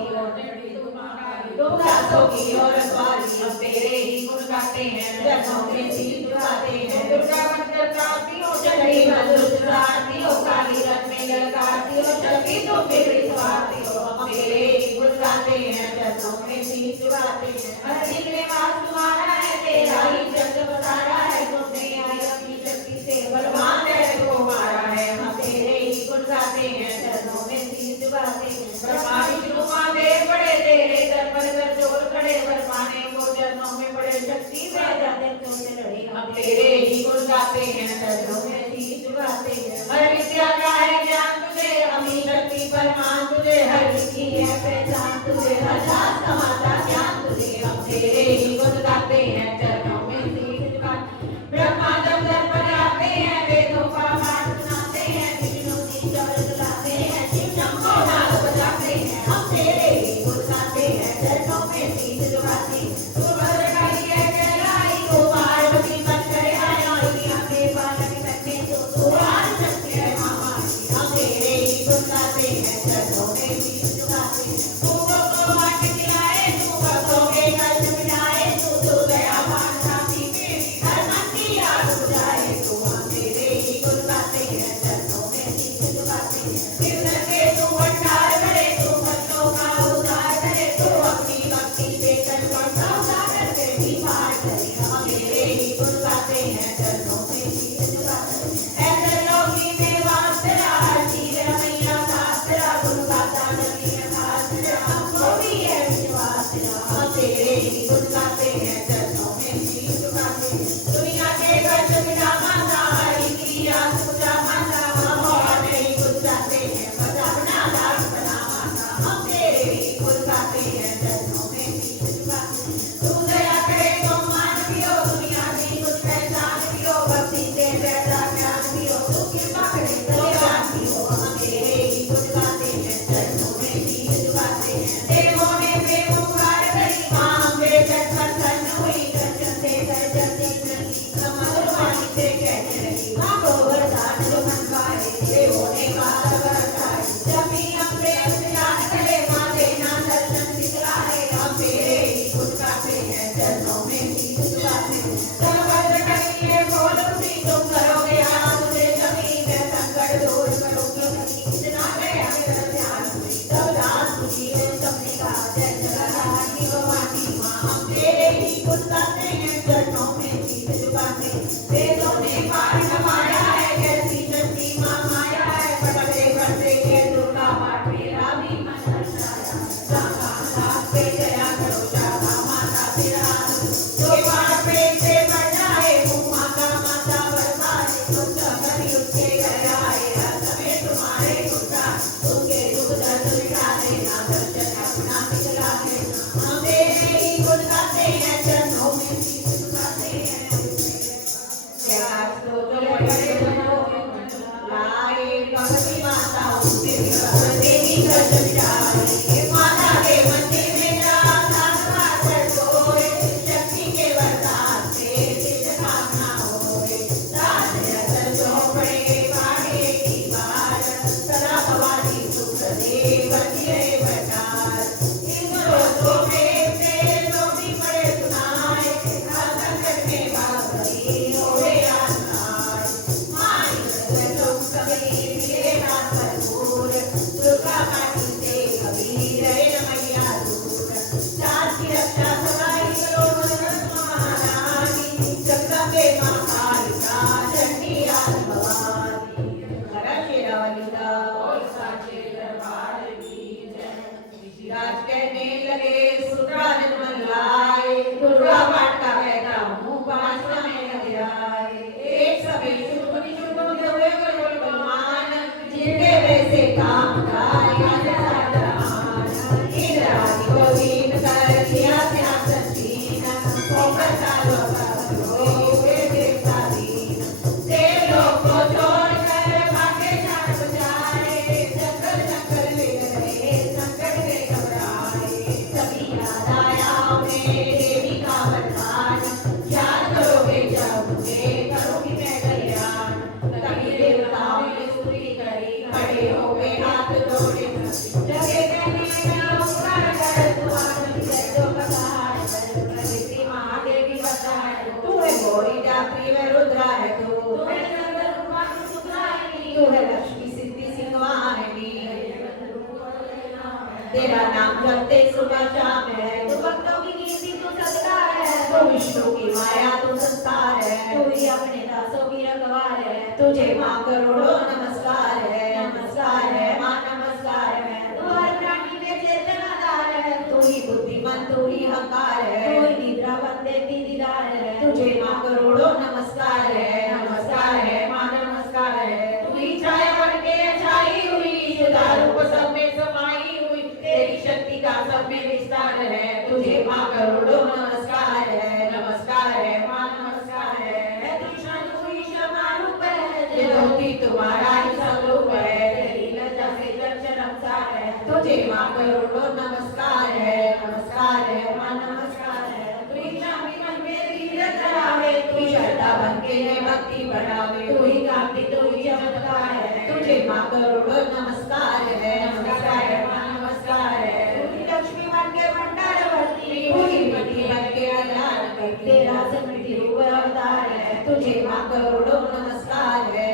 तुम दासों की और रखवाली हम तेरे ही गुण गाते हैं चरणों में शीश झुकाते हैं दुर्गा बनकर काफी हो चंडी मंदुष्ट आरती हो काली रथ में ललकारती हो शक्ति तुम बिगड़ी स्वाती हो हम तेरे ही गुण गाते हैं चरणों में शीश झुकाते हैं हर निकले वास तुम्हारा है तेरा ही जग बसारा है तुमने आई अपनी शक्ति से बलवान है तो हमारा है हम तेरे ही गुण गाते हैं चरणों में शीश झुकाते हैं ब्रह्मा विष्णु महादेव बड़े तेरे दर पर कर जोर खड़े वर पाने को चरणों में बड़े शक्ति से जाते तुमसे लड़े हम तेरे ही गुण गाते हैं चरणों में शीश झुकाते हैं हर विद्या का है ज्ञान तुझे अमी शक्ति परमान तुझे हर की है पहचान तुझे हर शास्त्र समाता ज्ञान तुझे हम तेरे ही गुण गाते हैं चरणों में शीश झुकाते ब्रह्मा जब दर पर आते हैं वेदों का पाठ सुनाते हैं विष्णु की चरण चलाते हैं शिव शंभो नाद बजाते हैं हम तेरे ही गुण गाते हैं चरणों में शीश झुकाते हैं सुभद्र काली है कहलाई तो पार्वती बन कर आया के बालक तक में तो सुहार शक्ति है मामा हम तेरे ही गुण गाते हैं चरणों में शीश झुकाते हैं तू को बांट खिलाए तू भक्तों के कष्ट मिटाए तू दयावान साथी मेरी हर मन की आग बुझाए तू हम तेरे ही गुण गाते हैं चरणों में शीश झुकाते हैं सिर के तू भंडार करे तू भक्तों का उद्धार करे तू अपनी भक्ति से कष्टों का उद्धार करे भी पार करे हम तेरे ही गुण गाते हैं चरणों में शीश झुकाते हैं ऐसे लोगी में वास तेरा हर चीज मैया दास तेरा गुण गाता नहीं है दास तेरा हमको भी है विश्वास तेरा हम तेरे ही गुण गाते हैं चरणों में शीश झुकाते हैं दुनिया के कष्ट मिटा माता हरि की आस बुझा माता हम और नहीं गुण गाते हैं बता अपना दास बना माता हम तेरे ही गुण गाते हैं चरणों में शीश झुकाते हैं तू दया करे तो मान पियो दुनिया की कुछ पहचान पियो भक्ति से बैठा ज्ञान पियो तू कृपा करे तो ज्ञान पियो हम तेरे ही गुण गाते हैं चरणों में शीश झुकाते हैं देवों ने प्रेम पुकार करी मां अम्बे जग पर प्रसन्न हुई दर्शन से दर्शन दी समर वाणी से कहने लगी मां को वरदान जो मन पाए देवों ने बात बरसाई जब भी अम्बे अज्ञान करे मां देना दर्शन दिखलाए हम तेरे ही गुण गाते हैं चरणों में शीश झुकाते हैं सर्वत्र करिए बोल उठी तुम करोगे आप मुझे कभी मैं संकट दूर करूंगी कितना गया मेरा ध्यान हुई तब दास तुझी ने सबने कहा जय जगन्नाथ भवानी मां हम तेरे ही गुण गाते हैं चरणों में शीश झुकाते हैं वेदों ने पार कमाया है कैसी शक्ति मां माया है पढ़ते पढ़ते के दुर्गा पाठ मेरा भी मन हर्षाया रामा दास पे जया करो शाखा माता तेरा जो पाठ पे से बढ़ जाए मुँह का माता बरसाए तुम कभी उसके घर आए हर समय तुम्हारे गुस्सा उसके दुख दर्द मिटा देना दर्शन अपना दिखला देना हम तेरे ही गुण गाते हैं चरणों में शीश झुकाते हैं लाए भगवती माता उसके देवी कष्ट मिटाए माता के मंदिर में जा साथ कर सोए शक्ति के वरदान से सिद्ध कामना होए दास नजर जो पड़े भागे की बार सदा भवानी सुख दे बचिए बचार इन रोजों में से जो भी पड़े सुनाए हर संकट में बाबरी होए आसार माई तुम सभी मेरे नाथ भरपूर दुर्गा माटी से कभी रहे मैया दूर चार की रक्षा सगाई करो महारानी जगदम्बे मां कालिका चंडी आदि भवानी कैसे काम का राजा राजा मान इंद्राणी को दीन कर किया त्याग सचिन होकर चालो करो वे देवता दीन देवलोक को छोड़कर भागे जान बचाए जंगल जंगल में रहे संकट में घबराए तभी याद आया उन्हें देवी का वरदान याद करोगे जब मुझे करूंगी मैं कल्याण तभी देवताओं ने स्तुति करी खड़े हो गए हाथ जोड़े जगे कहने लगा उपकार कर तू आनंद जय तो पधार प्रकृति महादेवी बधार तू है गौरी जात्री व रुद्रा है तू है चंद्र रूपा सुखरायणी तू है लक्ष्मी सिद्धि सिंहवाहिनी तेरा नाम जपते सुबह शाम है तू भक्तों की कीर्ति तू सत्कार है तू विष्णु की माया तू संस्कार है तू ही अपने दासों की रखवार है तुझे माँ करोड़ों नमस्कार है माँ नमस्कार है तू हर प्राणी में चेतनादार है तू ही बुद्धिमान तू ही हंकार है तू ही निद्रा बंदे की दीदार है तुझे माँ करोड़ों नमस्कार है माँ नमस्कार है तू ही छाया बन के छाई हुई सुधारू को सब में समाई हुई तेरी शक्ति का सब में विस्तार है तुझे माँ करोड़ों नमस्कार है माँ नमस्कार है तू शांत हुई क्षमारूप है ज्योति तुम्हारा ही स्वरूप है तेरी लज्जा से जग शर्मसार है तुझे माँ करोड़ों नमस्कार है माँ नमस्कार है तू ही शांति मन में धीरज धरावे तू ही श्रद्धा बन के भक्ति बढ़ावे तू ही कांति तू ही चमत्कार है तुझे माँ करोड़ों नमस्कार है माँ नमस्कार है तू ही लक्ष्मी बन के भंडार भरती तू ही मटी बन के कल्याण करती तेरा समृद्धि रूप अवतार है तुझे माँ करोड़ों नमस्कार है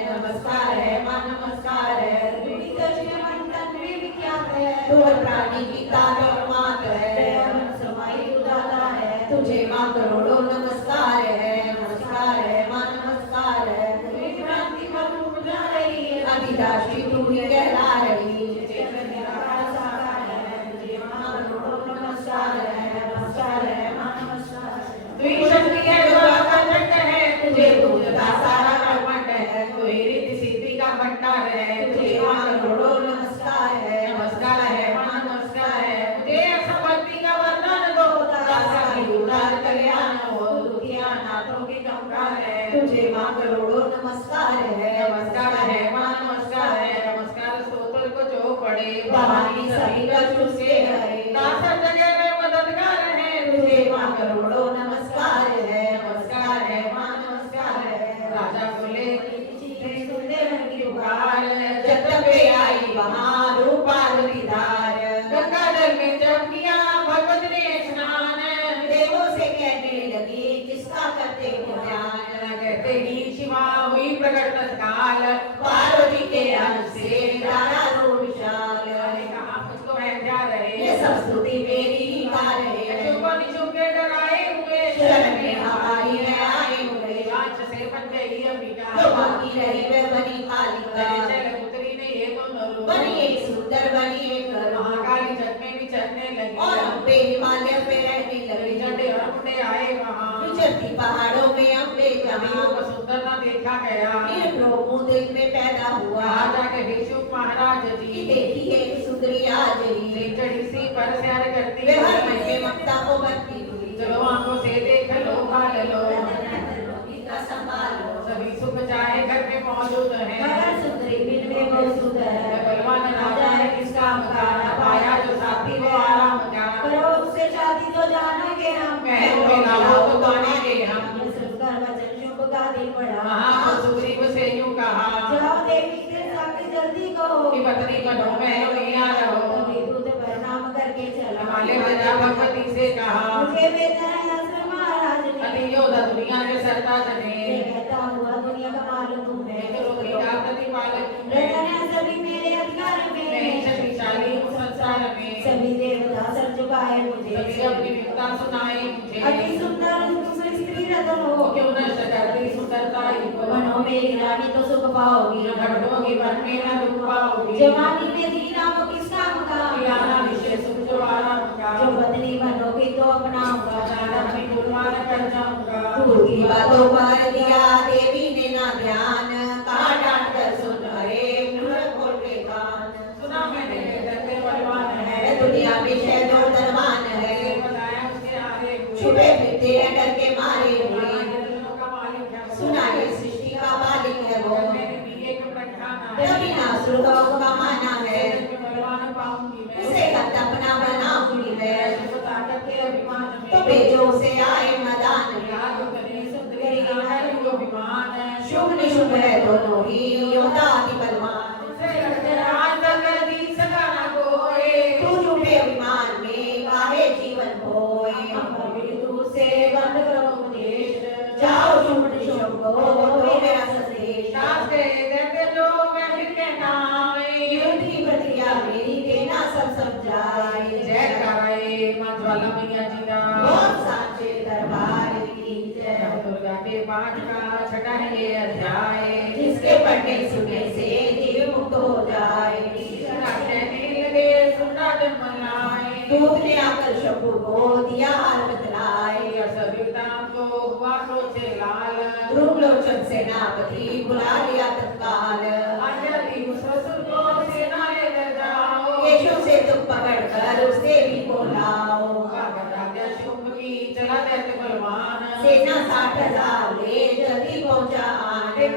माँ नमस्कार है तू ही दक्षिण मंडन में विख्यात है तू हर प्राणी की ताकत मात है समाई उदाता है तुझे माँ करोड़ों नमस्कार है माँ नमस्कार है तू ही क्रांति पर उठा रही है अधिदात्री तू ही कहला रही है तू ही शक्ति है जो अखंड है तुझे दूध का सारा कर्मठ है तू ही रिद्धि सिद्धि का भंडार है तुझे माँ करोड़ों नमस्कार है माँ नमस्कार है तुझे असभक्ति का वरदान दो दासा की उदार कल्याण हो दुखिया नाथों की चमकार है तुझे माँ करोड़ों नमस्कार है माँ नमस्कार है नमस्कार स्तोत्र को जो पढ़े भवानी सभी कष्ट उसके हरे दासा जगह में मददगार है तुझे माँ करोड़ों नमस्कार है माँ नमस्कार है राजा बोले सुनते मन की पुकार जब पे आई वहाँ रूपाल विधार गंगाजल में जब किया भगवत ने स्नान देवों से कहने लगी किसका करते हो ध्यान कहते ही शिवा हुई प्रकट तत्काल पार्वती के अंश से तारा रो विशाल ने कहा मुझको है जा रहे ये सब स्तुति मेरी ही गा रहे चुप निचुप के डराए हुए शरण में हमारी है आए हुए आंच से बन गई अम्बिका जो बाकी रही वे बनी कालिका चल पुत्री ने ये तो नरो बनी एक सुंदर बनी एक महाकाली जग में विचरने लगी और अम्बे हिमालय पे रहने लगी झंडे और मुंडे आए वहाँ विचरती पहाड़ों में अम्बे जहाँ को सुंदरता देखा गया ये प्रभु दिल में पैदा हुआ जाके भिक्षु महाराज जी देखी है सुंदरी आज ही चढ़ी सी पर प्यार करती वे हर महीने ममता को बनती हुई चलो आंखों से देख लो भाल लो संभालो सभी सुख चाहे घर में मौजूद है हर सुंदरी मिल में मौजूद है बलवान राजा है किसका मकान पाया जो साथी वो आराम का करो उससे शादी तो जानोगे हम महल में लाओ तो गानेंगे हम सुनकर वचन शुभ का दिल बढ़ा हाँ सुग्रीव से यूं कहा जाओ देवी के साथ जल्दी कहो कि पत्नी बनो महल में आ रहो तभी दूत प्रणाम करके चला माले बजा भगवती से कहा मुझे बेटा योदा दुनिया के सरताज ने कहता हुआ दुनिया का मालूम है रोगी का प्रतिपालक रहना सभी मेरे अधिकार में मैं शक्तिशाली हूँ संसार में सभी देवता सर झुकाए मुझे सभी अपनी विपदा सुनाए मुझे अति सुंदर तुम स्त्री रतन हो क्यों न करती सुंदरता ही को बनो मेरी रानी तो सुख पाओगी घटोगी मन में न दुख पाओगी जवानी में दीना वो किसका मुकाम याना विषय सुख जो आराम का जो बदली बनोगी तो अपनाऊंगा जाना भी दुर्मान कर जाऊंगा दूर की बातों पर दिया देवी ने ना ध्यान कहा डांट कर सुन हरे मुंह खोल के कहा पढ़ने सुनने से जीव मुक्त हो जाए। दूत ने आकर शंभु को दिया हाल बतलाए। ध्रुव लोचन सेनापति बुला लिया तत्काल। केशों से तुम पकड़ कर उसे भी बोलाओ। सेना 60,000 ले जल्दी पहुंचा आने।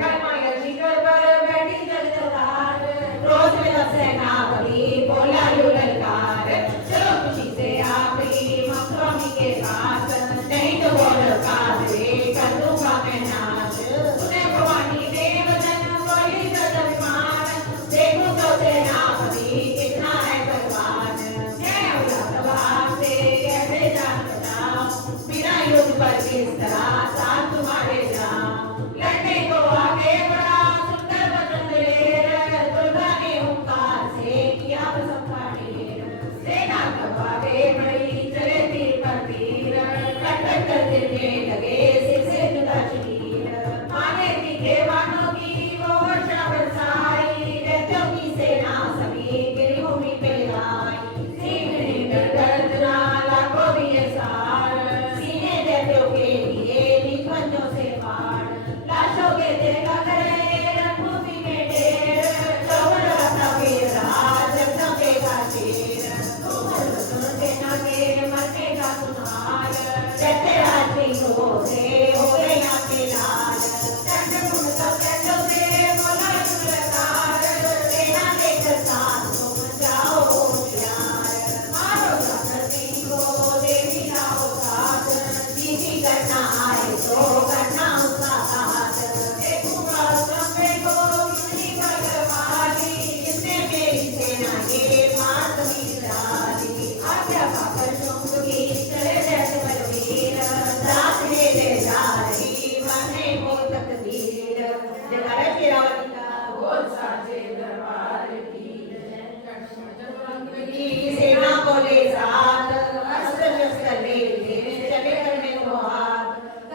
क्रोध में तब सेनापति बोला यूं ललकार, चलो खुशी से आखिरी मक्रोनी के पास, नहीं तो बोलो काफिर कर दूंगा मैं नाश। सुने भवानी देवतन बोली जगदभिमान, देखो तो सेनापति कितना है बलवान। मैं औलाद से कैसे जान बताऊं, बिना युद्ध पर किस तरह साथ तुम्हारे जाऊं। लड़ने को आगे बढ़ा सुंदर वचन दलेर, दुर्गा ने हुंकार से किया सबका ढेर। सेना तब आगे बढ़ी चले तीर पर तीर, कट कट कर गिरने लगे सिर से जुदा शरीर। माने तीखे बाणों की वो वर्षा बरसाई, दैत्यों की सेना सभी गिरी भूमि पे आई। सीने गर्जना लाखों दिए सार, सीने दैत्यों के लिए निखंजों से पार। लाशों के देखा करे रणभूमि में ढेर, चौबन रत्नों के राज रत्नों के शेर। सेना के मरने का सुनार, दैत्य रात्रि को से हो गए आंखें लाल। चंड मुंड सब चंडों से बोला सुरकार, सेना देखकर साथ तुम जाओ होशियार। मारो जाकर सिंह को देवी लाओ साथ, जीती करना आए तो करना उसका हाथ। देखूंगा संबे को कितनी बलवानी, जिसने मेरी सेना के मार कभी डाली। आज्ञा पाकर शुंभ की चले जैसे बलवीर, रात ले ले जा रही मरने को तकदीर। जयकारा शेरावती का बोल साजे दरबार की। सेना को ले साथ अस्त्र शस्त्र ले चले करने को हाथ।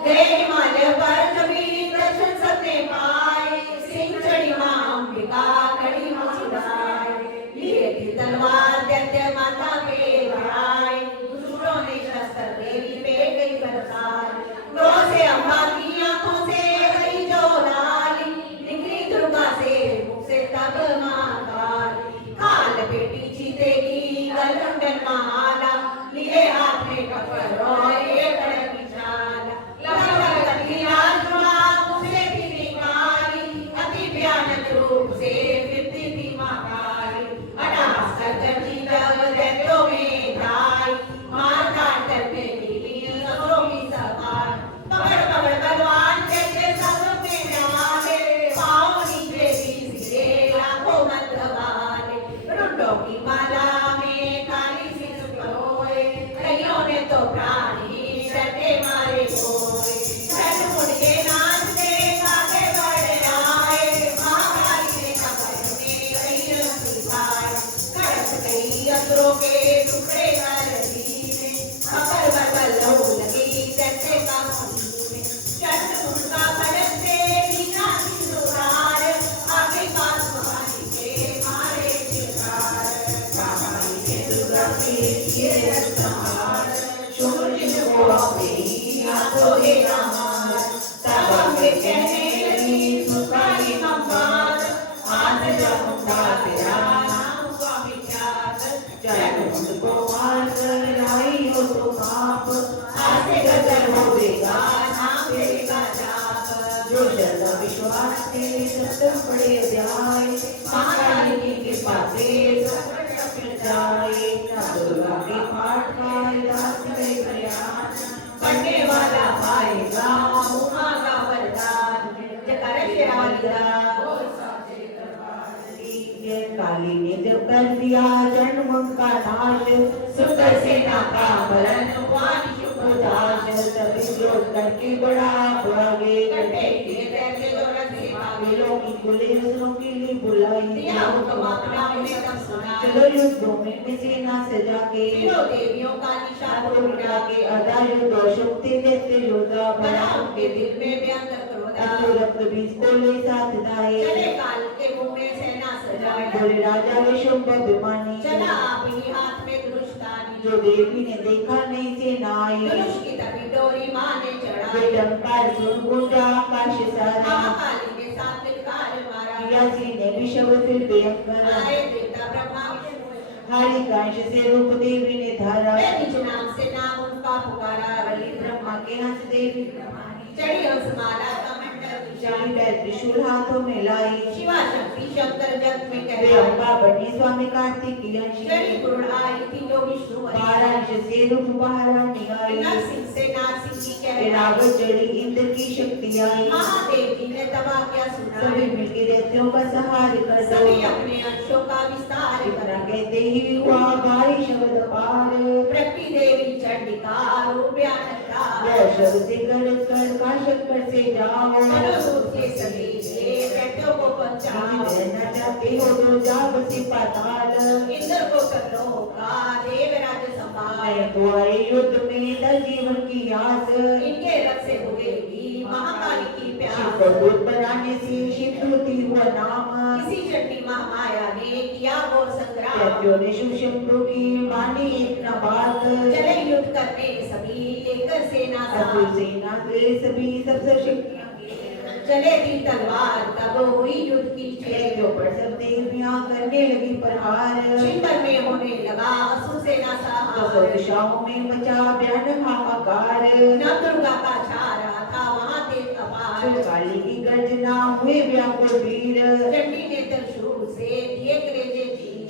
गए हिमालय पर कभी दर्शन सबने पाए, सिंह चढ़ी मां अंबिका कड़ी मुस्कुराए। लिए थी तलवार दैत्य माता के भाई, दूसरों ने शस्त्र देवी पे गई बरसार। क्रोध से अम्बा की आंखों से गई जो लाली, निकली दुर्गा से मुख से तब मां काली। काल बेटी चीते की गलकुंडन माला, लिए हाथ में कपर और एक कड़क निशाना। लगभग कटी राजमा मुझे भी निकाली, अति भयानक रूप से फिरती थी मां काली। हठास कर गरजी तब दैत्यों में ढाई, मार काट करने की असुरों की सवार। पकड़ पकड़ बलवान जैसे सब में आले, पाँव नीचे सीधे लाखों मंत्र वाले। रुंडों की माला में काली सी सुपरोए, कईयों ने तो प्राण ही डरते मारे खोए। झट मुड़ के नाचते आगे बढ़ आए, महाकाली ने कमर में कई रंग दिखाए। कड़क गई असुरों के टुकड़े कर दीने, खबर बरबल लहू लगी दैत्य का मुंह में। चट मुंडा भड़क से नीचा सिंदूरार, आगे पास भवानी के मारे चित्कार। भवानी के दुर्गा के ये रत्नहार, शून्य को अपनी हाथों के नामार। तब अम्बे कहने लगी सुखाई अम्बार, हाथ जब मुंडा तेरा नाम का विख्यात। चट मुंड को मार कर लाई हो तुम आप, आसे गजर हो देगा नाम देगा जाप। जो श्रद्धा विश्वास के सत्संग पड़े ध्याय, महाकाली की कृपा से संकट मिट जाए। तब दुर्गा के पाठ का दास करे बलिदान, पढ़ने वाला पाएगा उमा का वरदान। जयकारा शेरावती का बोल साजे दरबार की। ये काली ने जब कर दिया चंडमुंड का नाश, सुंदर सेना का वरण वाणी शुभ दास। तभी क्रोध करके बड़ा भागे, कटे के दैत्य जो रथ से भागे। वेलों की खुले असुरों के लिए बुलाई। दिया हुक्म अपना उन्हें तब सुना, चलो युद्धों में भी सेना सजा के, तीनों देवियों का निशान को मिटा के। अदा युद्ध शक्ति देते योद्धा बना उनके दिल में व्यंग क्रोध असुर रक्त बीज को ले साथ दाए चले काल के मुंह में सेना सजाए बोले राजा विशुंभ अभिमानी चला आप ही हाथ में धनुष तानी जो देवी ने देखा नहीं से नाई धनुष की तभी डोरी माँ ने चढ़ाई बेटंकार सुन गुंजा आकाश सारा महाकाली ने साथ मिलकर मारा पियासी ने विषव फिर भयंकर आए देवता ब्रह्मा विष्णु हारी कांश से रूप देवी ने धारा मैं निज नाम से नाम उनका पुकारा बलि ब्रह्मा के हंस देवी चढ़ी हंसमाला का मंडल चाली पैर त्रिशूल हाथों में लाई शिवा शक्ति शंकर जग में वे कहलाए अम्बा बनी स्वामी कार्तिक की अंशी चढ़ी गुरुड़ आई थी जो विष्णु पारांश से रूप महारानी आई नरसिंह से नारसिंह जी वे कहलाए रावण चढ़ी इंद्र की शक्ति आई महादेव जी ने तबाह क्या सभी सुनाए मिलके दैत्यों का सहार कर दो सभी अपने अंशों का विस्तार इतना करें कहते ही हुआ भारी शब्द पार प्रकृति देवी चंडिका रूप भयानक का वो शब्द से कर का शक्कर से जाओ मनोरूप के सभी ये दैत्यों को बचाओ रहना चाहते हो तो जाओ बसी पाताल इंद्र को कर लो का देवराज संभाल मैं तो आए युद्ध में दर जीवन की आस इनके रथ से उगेगी महाकाली की प्यास शिव दूत बनाने से शिव दूती हुआ नाम इसी चंडी महामाया ने किया घोर संग्राम दैत्यों ने शिव शंभु की मानी एक न बात चले युद्ध करने सभी लेकर सेना असुर साथ सेना के सभी सबसे शक्तियां चले थी तलवार तब हुई युद्ध की छेद जो पर सब देवियां करने लगी प्रहार छिपर में होने लगा असुर सेना तो सहार सब दिशाओं में मचा भयानक हाहाकार न दुर्गा का छा रहा था वहां तेज शिव अपार काली की गर्जना हुए व्याकुल वीर चंडी ने त्रिशूल से दिए कलेजे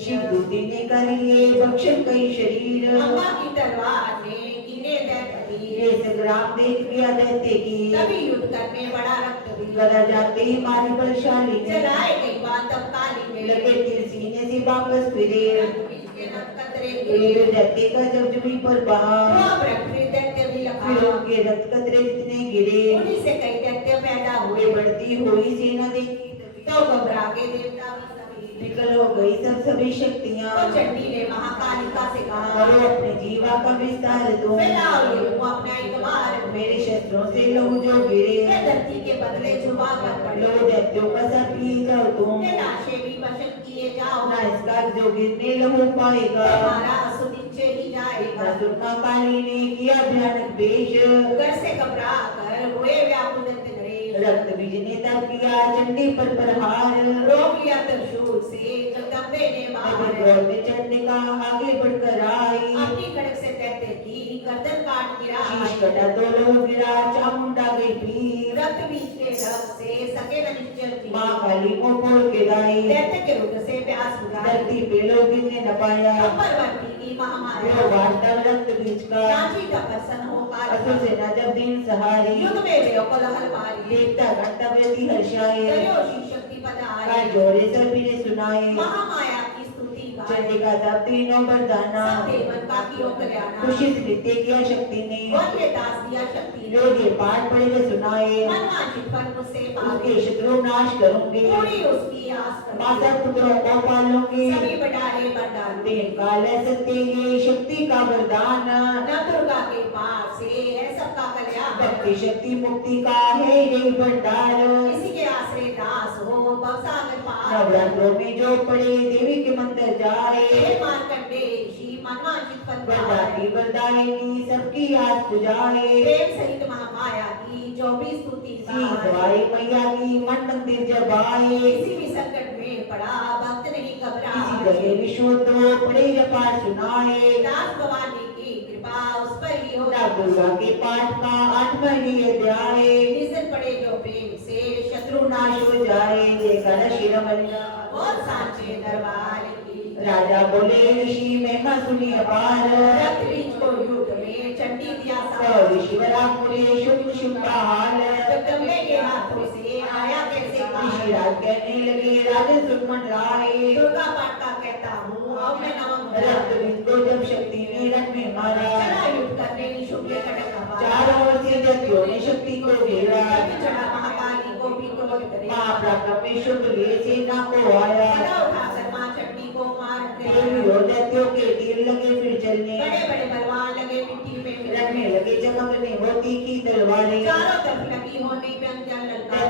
शिव चीर दूती ने करिए बख्शन कई शरीर अम्बा की तलवार ने कीने दैत्य ये संग्राम देख गया दैत्य की तभी युद्ध करने बड़ा रक्त गदा जाते ही मारी बलशाली ने चलाए गई बात तब काली में लगे तीर सीने से वापस फिरे रक्त बीच के रथ कतरे वीर दैत्य का जब जमीन पर बहा हुआ पृथ्वी दैत्य भी लगा फिर उनके रक्त कतरे जितने गिरे उन्हीं से कई दैत्य पैदा हुए वे बढ़ती हुई सेना देखी तो घबरा के देवता भी सभी विकल हो गई सब सभी शक्तियां तो चंडी ने महाकालिका से कहा करो अपने जीवा का विस्तार तुम फैलाओ ये मुंह अपना एक बार मेरे शस्त्रों से लहू जो गिरे ये धरती के बदले जुबा कर पड़े लो दैत्यों का सब पी जाओ तुम ये लाशें भी वशन किए जाओ ना इसका जो गिरने लहू पाएगा हमारा असुर नीचे ही जाएगा ना दुर्गा काली ने किया भयानक वेश घर से घबरा कर हुए व्याकुल नरेश रक्त बीज ने तब किया चंडी पर प्रहार रोक लिया त्रिशूल से जगदम्बे ने मार में चंडिका आगे बढ़कर आई अपनी खड़क से दैत्य की गर्दन काट गिरा शीश कटा तो लहू गिरा चामुंडा गई पीर रक्त बीच के रक्त से सके न निश्चल थी माँ काली को फोड़ के दाई दैत्य के रुद्र से प्यास बुझाई धरती पे लोग ने न पाया अंबर वर्ती की महामारी वो वार्ता रक्त बीज का रांची का प्रसन्न हो असुर सेना जब दिन सहारी युद्ध में वे कोलाहल मारी देखता घंटा व्यक्ति हर्षाए दरियो शक्ति का पधारे जोरे सभी ने सुनाए महामाया की स्तुति गाए चंडिका तब तीनों बरदाना सब देवन का कियो कल्याण खुशी से नृत्य किया शक्ति ने और के दास दिया शक्ति ने लोग ये पाठ पढ़े वे सुनाए मनवांछित फल मुझसे पावे उसके शत्रु नाश करूंगी पूरी उसकी आस माता करूंगी पुत्रों को पालूंगी सभी बढ़ाए बरदान दे दिन काल है सत्य ये शक्ति का वरदान न दुर्गा के पास से है सबका कल्याण भक्ति शक्ति मुक्ति का है यही भंडार इसी के आश्रय दास हो भवसागर पार नवरात्रों में जो पड़े देवी के मंदिर जाए हे मार्कंडे ऋषि मनवांछित फल पाए वरदाती वरदायिनी सबकी आस बुझाए प्रेम सहित महामाया की जो भी स्तुति सीख गाए दवाई मैया की मन मंदिर जब आए किसी भी संकट में पड़ा भक्त नहीं किसी घबराए जगह विशुद्ध हो पड़े या पाठ सुनाए दास भवानी की कृपा उस पर ही हो नव दुर्गा के पाठ का 8वां ही अध्याय निधन पड़े जो प्रेम से शत्रु नाश हो जाए देखा शिरोमणि और सांचे दरबार की राजा बोले ऋषि महिमा सुनी अपार रत्रीज को युद्ध में चंडी दिया साथ ऋषिवरा बोले शुभ शुभ का हाल जगदम्बे के हाथों से आया कैसे ऋषि काल राज कहने लगे राजा सुमन राय दुर्गा पाठ का कहता हूँ अब मैं नमन रक्त बीज को जब शक्ति ने रथ में मारा चला युद्ध करने की शुभ के कटक हवा चारों ओर से दैत्यों ने शक्ति को घेरा कभी चढ़ा महाकाली को भी क्रोध करे महाप्रभु में शुभ ले सेना को आया गदा उठाकर मां चंडी को मार दे देवी और दैत्यों के तीर लगे फिर चलने बड़े बड़े बलवान लगे मिट्टी में रखने लगे चमकने होती की तलवारें चारों तरफ लगी होने व्यंजन ललकार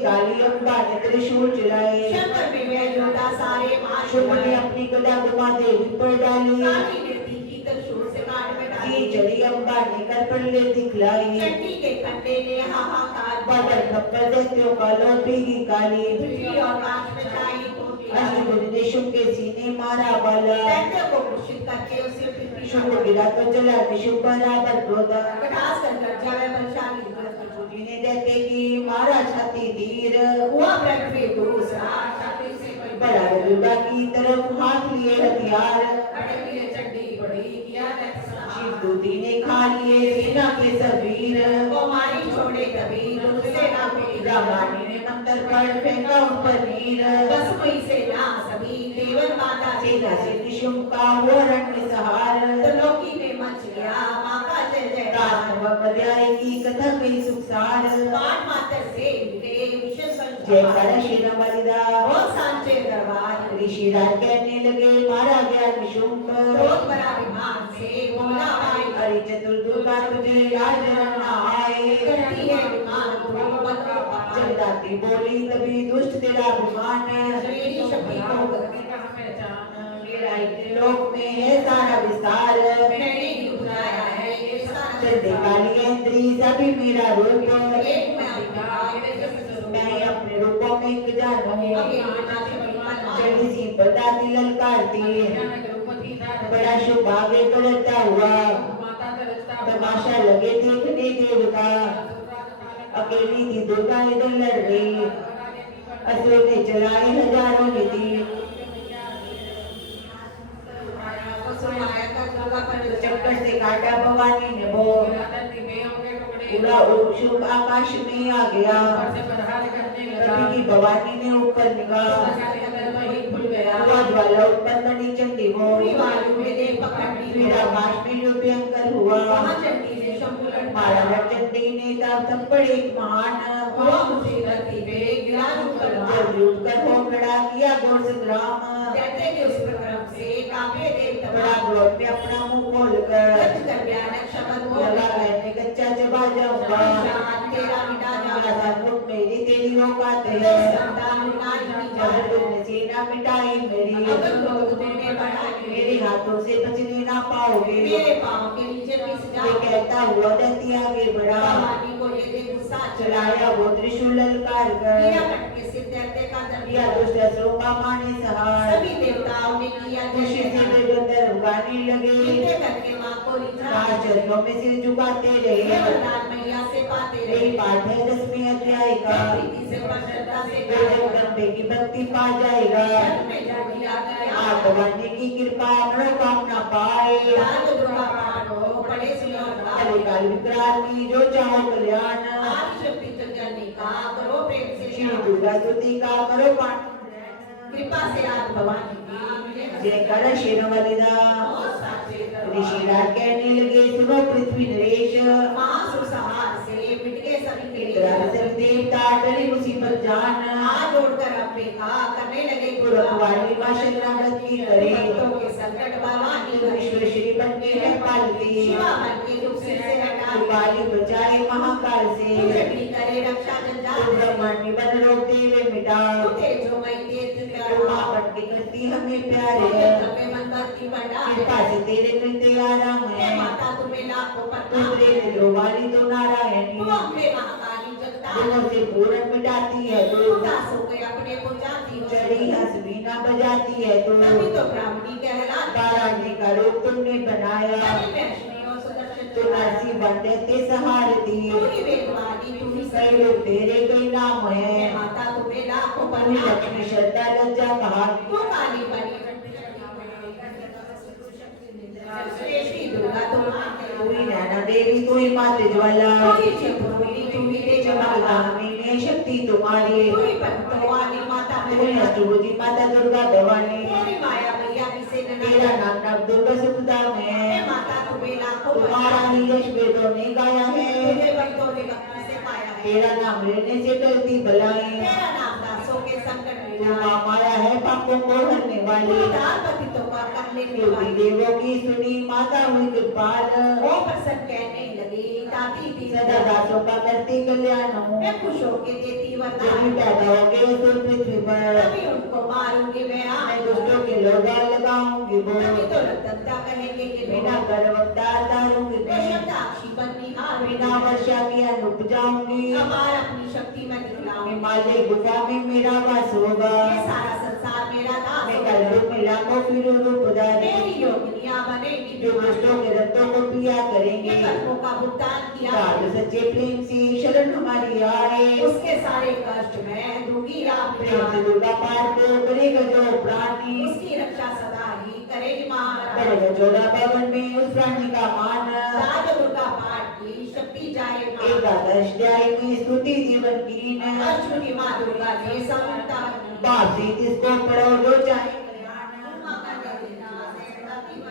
काली अम्बा ने त्रिशूल चलाए। शंकर में वह जोधा सारे मार शुभ ने अपनी गदा घुमा देवी पर डाली। काली नृत्य की त्रिशूल से काट में डाली। जी चली अम्बा ने कर पर ले दिखलाई। चंडी के खंडे ने हाहाकार बादल खप्पर दैत्यों का लौट भीगी काली। पृथ्वी और आकाश में छाई टूटी अष्टभुज ने शुभ के सीने मारा बाला। दैत्य को कुर्सित करके उसे पृथ्वी शुभ गिरा कर चला शुभ बराबर क्रोधा। कटास कर गर्जा में बलशाली जी ने दैत्य की मारा छाती तीर। हुआ पृथ्वी दूसरा छाती से बड़ा दुर्गा की तरफ हाथ लिए हथियार। बड़े लिए चंडी बड़ी किया दैत्य शिव दूती ने खा लिए सेना के सबीर। को मारी छोड़े कबीर उससे ना मिली रामानी ने मंत्र पर फेंका उस पर नीर। बस हुई से ना सभी देवन माता सेना से निशुम का वो रण में सहार। तो लोकी में मच गया माँ का जय जयकार राम बदयाई की कथा कही सुखसार। पाठ मात्र से मिले विशेष जय कर शेरा बलिदा। बहुत सांचे दरबार ऋषि राज कहने लगे मारा गया निशुंभ। बहुत बड़ा विमान से बोला भाई हरि चतुर्दुर्गा तुझे याद रखना आए। करती है विमान को बंदो जब दाती बोली तभी दुष्ट तेरा विमान। मेरी शक्ति को मेरा इतने लोक में है सारा विस्तार। मैंने ही बुलाया है ये सारा चंडे काली इंद्री सभी मेरा रूप। एक मैं मैं अपने रूपों में एक जानू। अभी माता से बलिमान चली सी बताती ललकारती। बड़ा शुभ आगे करता हुआ। तमाशा लगे देखने देवता। अकेली थी दुर्गा इधर लड़ रही। असुर ने चलाई हजारों निधि। चक्कर से काटा भवानी ने वो। पूरा शुभ आकाश में आ गया। कभी की भवानी ने ऊपर निगाह। ज्वाला उत्पन्न बनी चंडी वो। फिर आकाश में जो भयंकर हुआ। मारा चंडी ने तब बड़े एक महान। जब कर हो खड़ा किया घोर संग्राम। बड़ा क्रोध में अपना मुंह खोल कर लगा कहने कच्चा चबा जाऊंगा। मेरी तेरी औकात है। अगर तुमने सेना मिटाई मेरी। मेरे हाथों से बचने ना पाओगे। ये कहता हुआ दत्ती आगे बढ़ा। चलाया वो त्रिशूल ललकार कर। दिया दुष्ट असुरों का माने सहार। सभी देवताओं ने किया खुशी से वे बंदर उगाने लगे। करके माँ को चार चरणों में सिर झुकाते रहे। मैया से पाते यही पाठ है 10वें अध्याय का। जो जगदम्बे की भक्ति पा जाएगा। आप भगवान की कृपा मनोकामना पाए। काल विकराल की जो चाहो कल्याण। श्री दुर्गा स्तुति का करो पाठ। कृपा से आप भवानी की जय कर शेर बलिदा। ऋषि राज कहने लगे सुनो पृथ्वी नरेश। महासुरसंहार से मिट गए सभी सभी देवता डरे मुसीबत जान। हाथ जोड़कर अपेक्षा करने लगे वाली मां शरणागत की करे। भक्तों के संकट भवानी विश्व श्री बन के है पालती। शिवा बन के दुख से हटा वाली बचाए महाकाल से। भी करे रक्षा जंजाल ब्रह्मांड बन रोग देवे मिटा। जो मैं देख मां बन के करती हमें प्यारे। कृपा से तेरे नृत्य आराम है। माता तुम्हें लाखों तुझे दिलों वाली तो नारायणी। दोनों से पूर्ण मिटाती है तू। अपने को जाती हो चढ़ी हंस बीना बजाती है तू। तभी तो ब्राह्मणी कहलाती तारानी का रूप तुमने बनाया। तो नरसी बंदे ते सहारती। कई रूप तेरे कई नाम है। माता तुम्हें लाखों तू लक्ष्मी श्रद्धा लज्जा कहा। काली बनी श्री दुर्गा तू ही नैना देवी तू ही मात ज्वाला। चमकदानी में शक्ति तुम्हारी। तू ही अष्टभुजी माता दुर्गा भवानी। तेरा नाम नव दुर्गा सुखदाम है। तुम्हारा ही यश वेदों ने गाया है। तेरा नाम लेने से टलती बलाएं। तू मां माया है पापों को हरने वाली। देवों की सुनी माता हुई कृपाल। बताती थी सदा दासों का करती कल्याण हूँ। मैं खुश होके देती जो भी वरदान पैदा होंगे उस पृथ्वी पर तभी उनको मारूंगी मैं मैं आग दुष्टों के लोग लगाऊंगी वो तभी तो रतनता कहेंगे कि बिना बिना गर्भवता तारूंगी तो मैं शब्दाक्षी बननी बिना हार वर्षा की अनुपजाऊंगी अपार अपनी शक्ति में दिखलाऊंगी हिमालय गुफा में मेरा वास होगा ये सारा संसार मेरा दास मैं होगा। कल में लाखों फिर रूप धारी मेरी योगिनियां बनेगी जो दुष्टों के रत्तों को पिया करेंगे ये कर्मों का भुगतान किया साधु सच्चे प्रेम से शरण हमारी आए उसके सारे कष्ट मैं दूंगी आप प्रेम से दुर्गा पाठ को करेगा जो प्राणी उसकी रक्षा सदा ही करेगी मां करेगा जोड़ा भवन में उस प्राणी का मान राज दुर्गा पाठ की शक्ति जाए मां एकादश अध्याय में स्तुति जीवन की अष्टमी मां दुर्गा ने समता बाप से जिसको पढ़ो जो चाहे मां का देना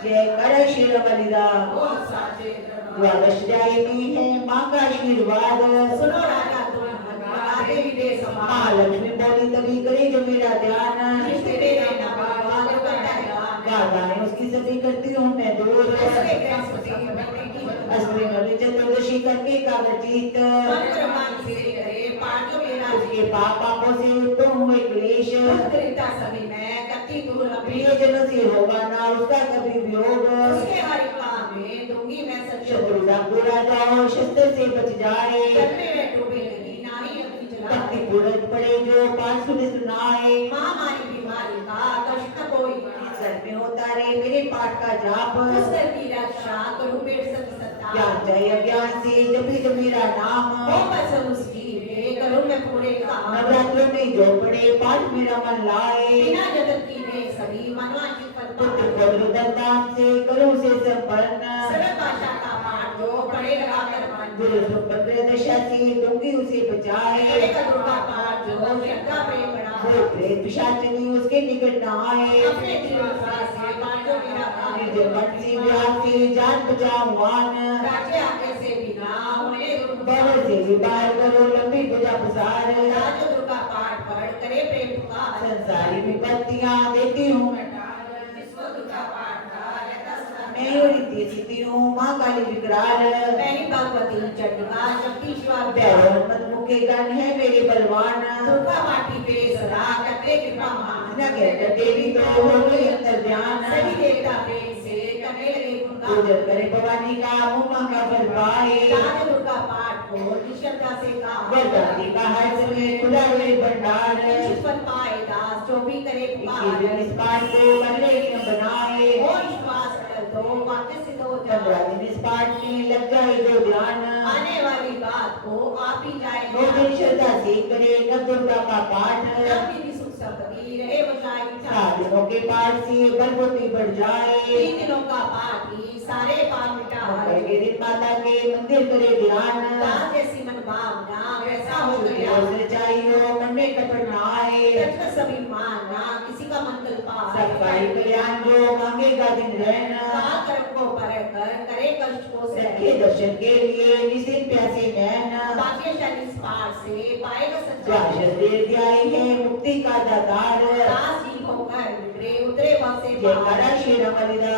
जय कर शेर बलिदा बहुत साचे द्वादश अध्याय में है माँ का आशीर्वाद सुनो राजा तुम हमारे विदेश माँ समाज लक्ष्मी बोली तभी करे जो मेरा ध्यान जिससे तेरे नाम वाले करता है गाताएं उसकी सभी करती हूँ मैं दूर उसके बृहस्पति की बनने की अश्विन और चतुर्दशी करके कागजीत मंत्र मान से करे पांचों मेरा उसके पाप पापों से उत्पन्न हुए क्लेश उत्तरिता सभी मैं कति दूर प्रिय अपने जन से होगा ना उसका कभी वियोग उसके हर काम में दूंगी मैं सच्चे शत्रु का पूरा जाओ शस्त्र से बच जाए जन्मे में डूबे नहीं नाही अग्नि भक्ति जलाए पूरत पड़े जो पाठ सुने सुनाए महामारी बीमारी का कष्ट न कोई घर में होता रहे मेरे पाठ का जाप उस घर की रक्षा करूं मेरे सती सत्ता ज्ञान जय ज्ञान से जपी जब मेरा नाम हो बस उसकी वे करूं मैं पूरे काम नवरात्रों में जो पड़े पाठ मेरा मन लाए बिना जगत की वे सभी मनवांछित पुत्र फल पौत्र दत्तान से करूं से संपन्न सरल भाषा का पाठ जो पढ़े लगाकर मन गुरु सुभद्र दशा से दूंगी उसे बचाए करेगा दुर्गा पाठ जो श्रद्धा प्रेम बढ़ा वो प्रेत पिशाचिनी उसके निकट न आए अपने जीवन से पांचों मेरा काम निर्जन मन से व्यास से जान बचाऊआन राज्य आगे से बिना उन्हें बाहर से भी बाहर करो लंबी भुजा प्रसार राज दुर्गा पाठ पढ़ करे प्रेम पुकार संसारी विपत्तियां देती हूँ जिसको दुर्गा पाठ का रहता सदा मैं रीति सीती हूँ माँ काली विकराल पहली भगवती चंडिका शक्ति शिवा भैरव मत मुखे गण है मेरे बलवान दुर्गा माटी पे सदा करते कृपा मान न कहकर देवी तो हो गई अंतर ध्यान सभी देवता प्रेम से करने लगे गुणगान पूजन करे भवानी का मुँह का फल पाए राज दुर्गा पाठ को निश्चलता से वरदानी का हर समय खुला हुए भंडार निश्चित फल पाए दास जो भी करे पुकार इस पाठ को करने न बनाए वो विश्वास कर दो वाक्य सिद्ध हो पंद्रह जाए दिन इस पाठ में लग जाए जो ध्यान आने वाली बात को आप ही नौ दिन जाए श्रद्धा से करे न दुर्गा का पाठ अपनी सुख संपत्ति रहे बचाई सात दिनों के पाठ से बलबुद्धि बढ़ जाए 3 दिनों का पाठ ही सारे पाप मिटाए के दिन माता के मंदिर करे ध्यान दास जैसी मन भावना वैसा हो गया चाहिए मन में कपट न आए तत्व सभी मानना किसी का मन कल सबकाई पाए कल्याण जो मांगेगा दिन रहना का कर्म को पर कर करे कष्ट को रखे सह दर्शन के लिए निश्चित प्यासे नैन भाग्यशाली इस पाठ से पाएगा द्वादश सच्चाई अध्याय है मुक्ति का दातार दास जी होकर बिगड़े उतरे वक्त से जयकारा श्री रमलिदा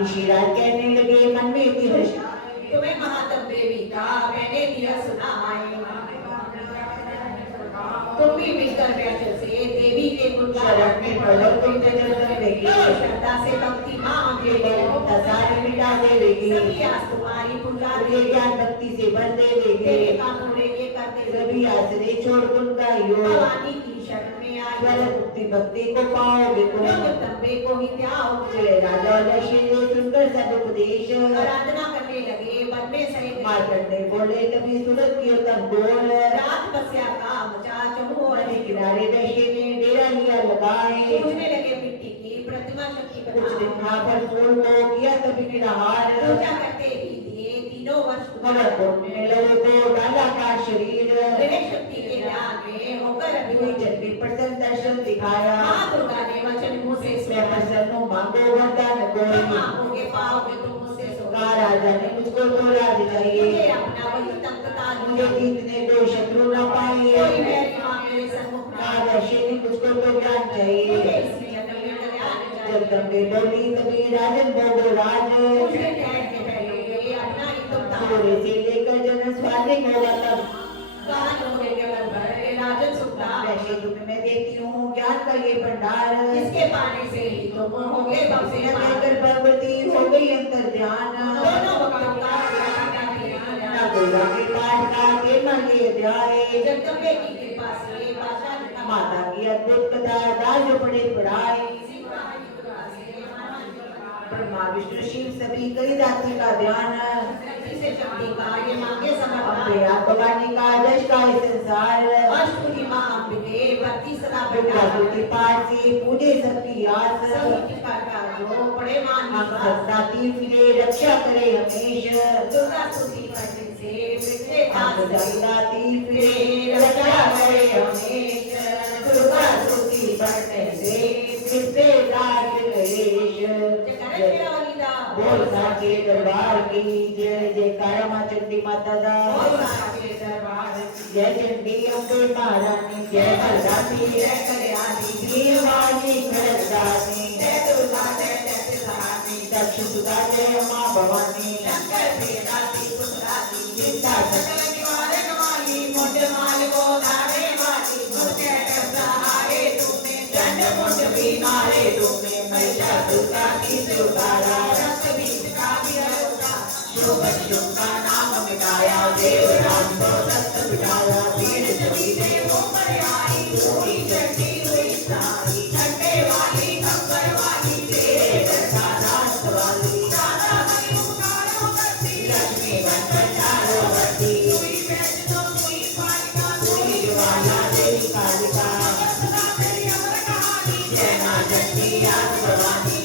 ऋषिराज कहने लगे मन में थी हर्ष तुम्हें महात्म देवी का मैंने दिया सुनाए तुम भी मिलकर बैठ से देवी के गुण शरण में पढ़ो तुम जजन करेगी श्रद्धा से भक्ति मांगे सारे मिटा देगी सभी आज तुम्हारी पूजा ये ज्ञान भक्ति से भर तेरे देगी काम पूरे ये करते सभी आश्रय छोड़ गुण गाइयो भवानी की शरण में स्वर आए मुक्ति भक्ति को पाओगे तुम जगदम्बे को ही त्याग जय राजा लक्ष्मी ने सुनकर सब उपदेश आराधना करने लगे वन में सहित मार्कंडे बोले तभी सूरत की उत्तम गोल रात बस्या का मचा चहुओर नदी किनारे दशे ने डेरा लिया लगाए पूजने लगे मिट्टी की प्रतिमा शक्ति कुछ दिन बना पर फूल को किया तभी निराहार पूजा करते ही दिए तीनों वर्ष मगर घूमने लोगों को डाला का शरीर गणेश शक्ति के ज्ञान में होकर हुई अभी जन्मी प्रसन्न दर्शन दिखाया माँ दुर्गा ने वचन मुँह से मैं सुना प्रसन्न हूँ मांगो वरदान तुम कोई मांगोगे पाओगे तुम मुझसे सुना कहा राजा ने मुझको तो राज मुझे चाहिए अपना वही तख्त ताज मुझे जीतने को शत्रु न कोई पाए मेरी माँ मेरे सन्मुख ना कहा दर्शनी मुझको तो ज्ञान मुझे चाहिए इसी जन्म में कल्याण चाहिए जगदम्बे बोली तभी राजन भोगो राज मुझे ठहर के पहले बिना ही तुम थोड़े से लेकर जन स्वादिक होगा तब कानों के केवल भरे राजन सुखदा वैसे तुम्हें मैं देती हूँ ज्ञान का ये भंडार इसके पाने से ही तुम होगे बसे कहकर भगवती हो गई अंतर ध्यान दोनों भक्तों का न कोई आगे पाठ का न ये अध्याय जगदम्बे की कृपा से भाषा लिखा माता की अद्भुत कथा दास पढ़े पढ़ाए ब्रह्मा विष्णु शिव सभी कई दाती का ध्यान जिसे शक्ति का ये मांगे समर्पण अम्बे भवानी का दश का ये संसार अष्टभुजी मां अम्बिके भक्ति सदा दुर्गा बेटा के पाठ से पूजे सबकी आस सभी का जो बड़े मान हम सदाती फिरे रक्षा करे हमेश दुर्गा स्तुति करने से मिटते हम दास सदाती फिरे रक्षा करे हमेश दुर्गा स्तुति पढ़ने से मिटते दास कलेश बोल साचे दरबार की जय जयकार मां चंडी माता दा जय चंडी अम्बे महारानी जय भगवती जय कल्याणी दीवानी खरदानी जय दुर्गा जय जय दक्ष सुधा जय मां भवानी शंकर वेदाती सुखदाती गीता सकल निवारक वाली मुंड माल को धारे वाली मुझे सहारे तुमने चंड मुंड भी मारे तुमने महिषा दुर्गा की सुधारा रक्त बीज का भी हल्का शुभ शुभ का नाम मिटाया देव राम को दस्त बिठाया पीड़ सभी देवों पर आई हुई चंडी हुई सारी झंडे वाली खबर वाली तेरे दरसा रात वाली दादा बनी उपकारों करती लक्ष्मी बन चारों वर्ती हुई वैष्णो हुई पालिका हुई ज्वाला देवी कालिका सदा तेरी अमर कहानी जय मां चंडी आज भवानी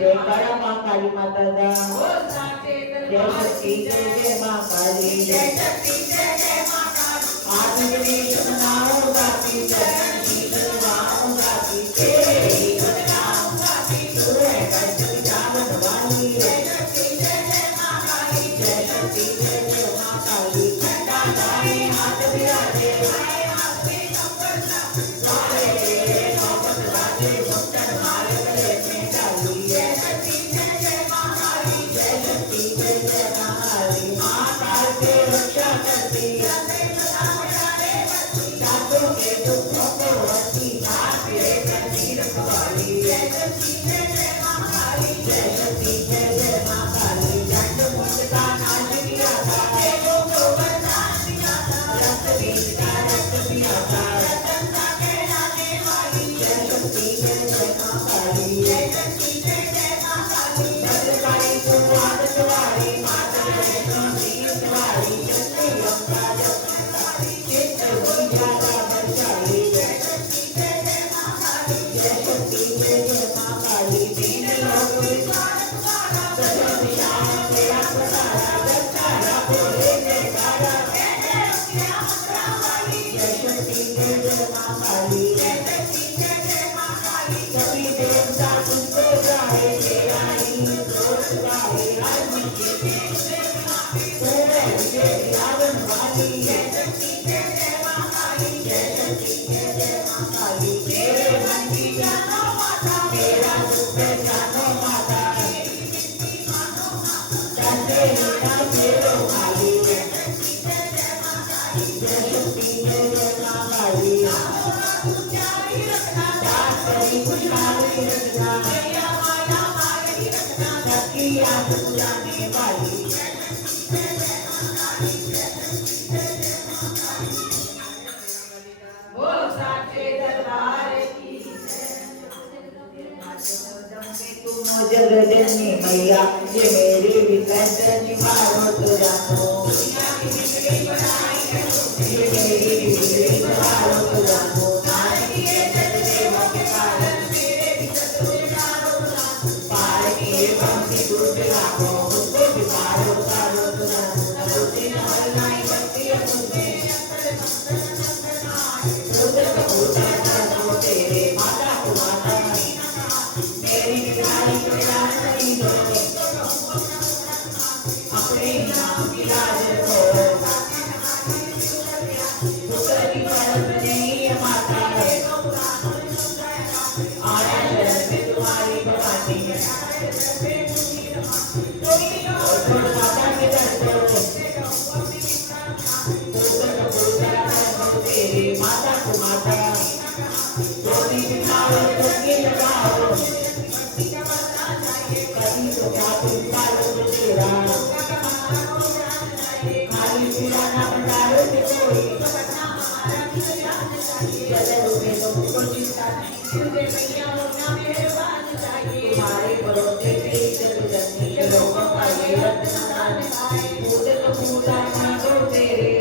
जय करा मां काली माता दा जय शक्ति जय मां काली जय शक्ति जय मां काली आदिदेश मनाओ गाती चरण शीश नवाओ गाती तेरे ही गुण गाओ गाती तू है कंचन जावन वाली जय शक्ति जय मां काली जय शक्ति जय मां काली झंडा गाए हाथ बिराजे आए हाथ में कंबर सा सारे तेरे नौबत राजे मुक्तन माल गले में डाली जय शक्ति जय मां काली जय शक्ति जय मां काली मां काल से रक्षा करती सातों के दुखों को हंसी हाथ ले तीर वाली जय शक्ति जय मां काली जय शक्ति जय मां काली झंड मुंड का नाच किया था देवों को वरदान दिया था रक्त बीज का रक्त पिया था रतन का कहलाने वाली जय शक्ति जय मां काली जय शक्ति जय मां काली भद्रकाली को आदत वाली माता वैष्णो वीर सवारी शक्ति अम्बा जगदम्बारी चित्र उजाला बरसाली जय शक्ति जय मां काली जय शक्ति जय मां काली दीन लोक विश्वास तुम्हारा सजो दिशाओं से अपसारा रक्षा बोले जयकारा जय जय मंत्रा वाली जय शक्ति जय मां काली जय शक्ति जय मां काली सभी देवता तुमको गाए तेरा ही दोष गाए हर मन की तेरे जय रावण वाली जय शक्ति जय मां काली जय शक्ति जय मां काली तेरे मन की जानो माता तेरा दुख जानो माता चंदे हीरा मेरो काली जय शक्ति जय मां काली जय शक्ति जय मां काली सबकी आस पुराने वाली बोल साचे दरबार की तुम जगजननी मैया ये मेरी विकट निवारो तो जानो ये मेरी विकट निवारो तो जानो पार किए पंक्ति दूर लाखों मुझको बिमारो पारो तो जानो मुझे न नहीं बत्ती मुझे तेरे माता को माता मेरी निराई को नहीं दो अपने नाम की लाज को पुत्र की परत नहीं माता आया शरण में तुम्हारी भवानी और माता के दर को तेरे माता को माता रोटी बिठाओ टोकरी लगाओ कभी तो क्या तुम पालो तो तेरा खाली पुराना भंडारो से कोई चलो में तो मुझको चिंता नहीं तुम्हारे परोसे पे चल जन्नी लोगों का ये रत्न पूजे तो पूजा मानो तेरे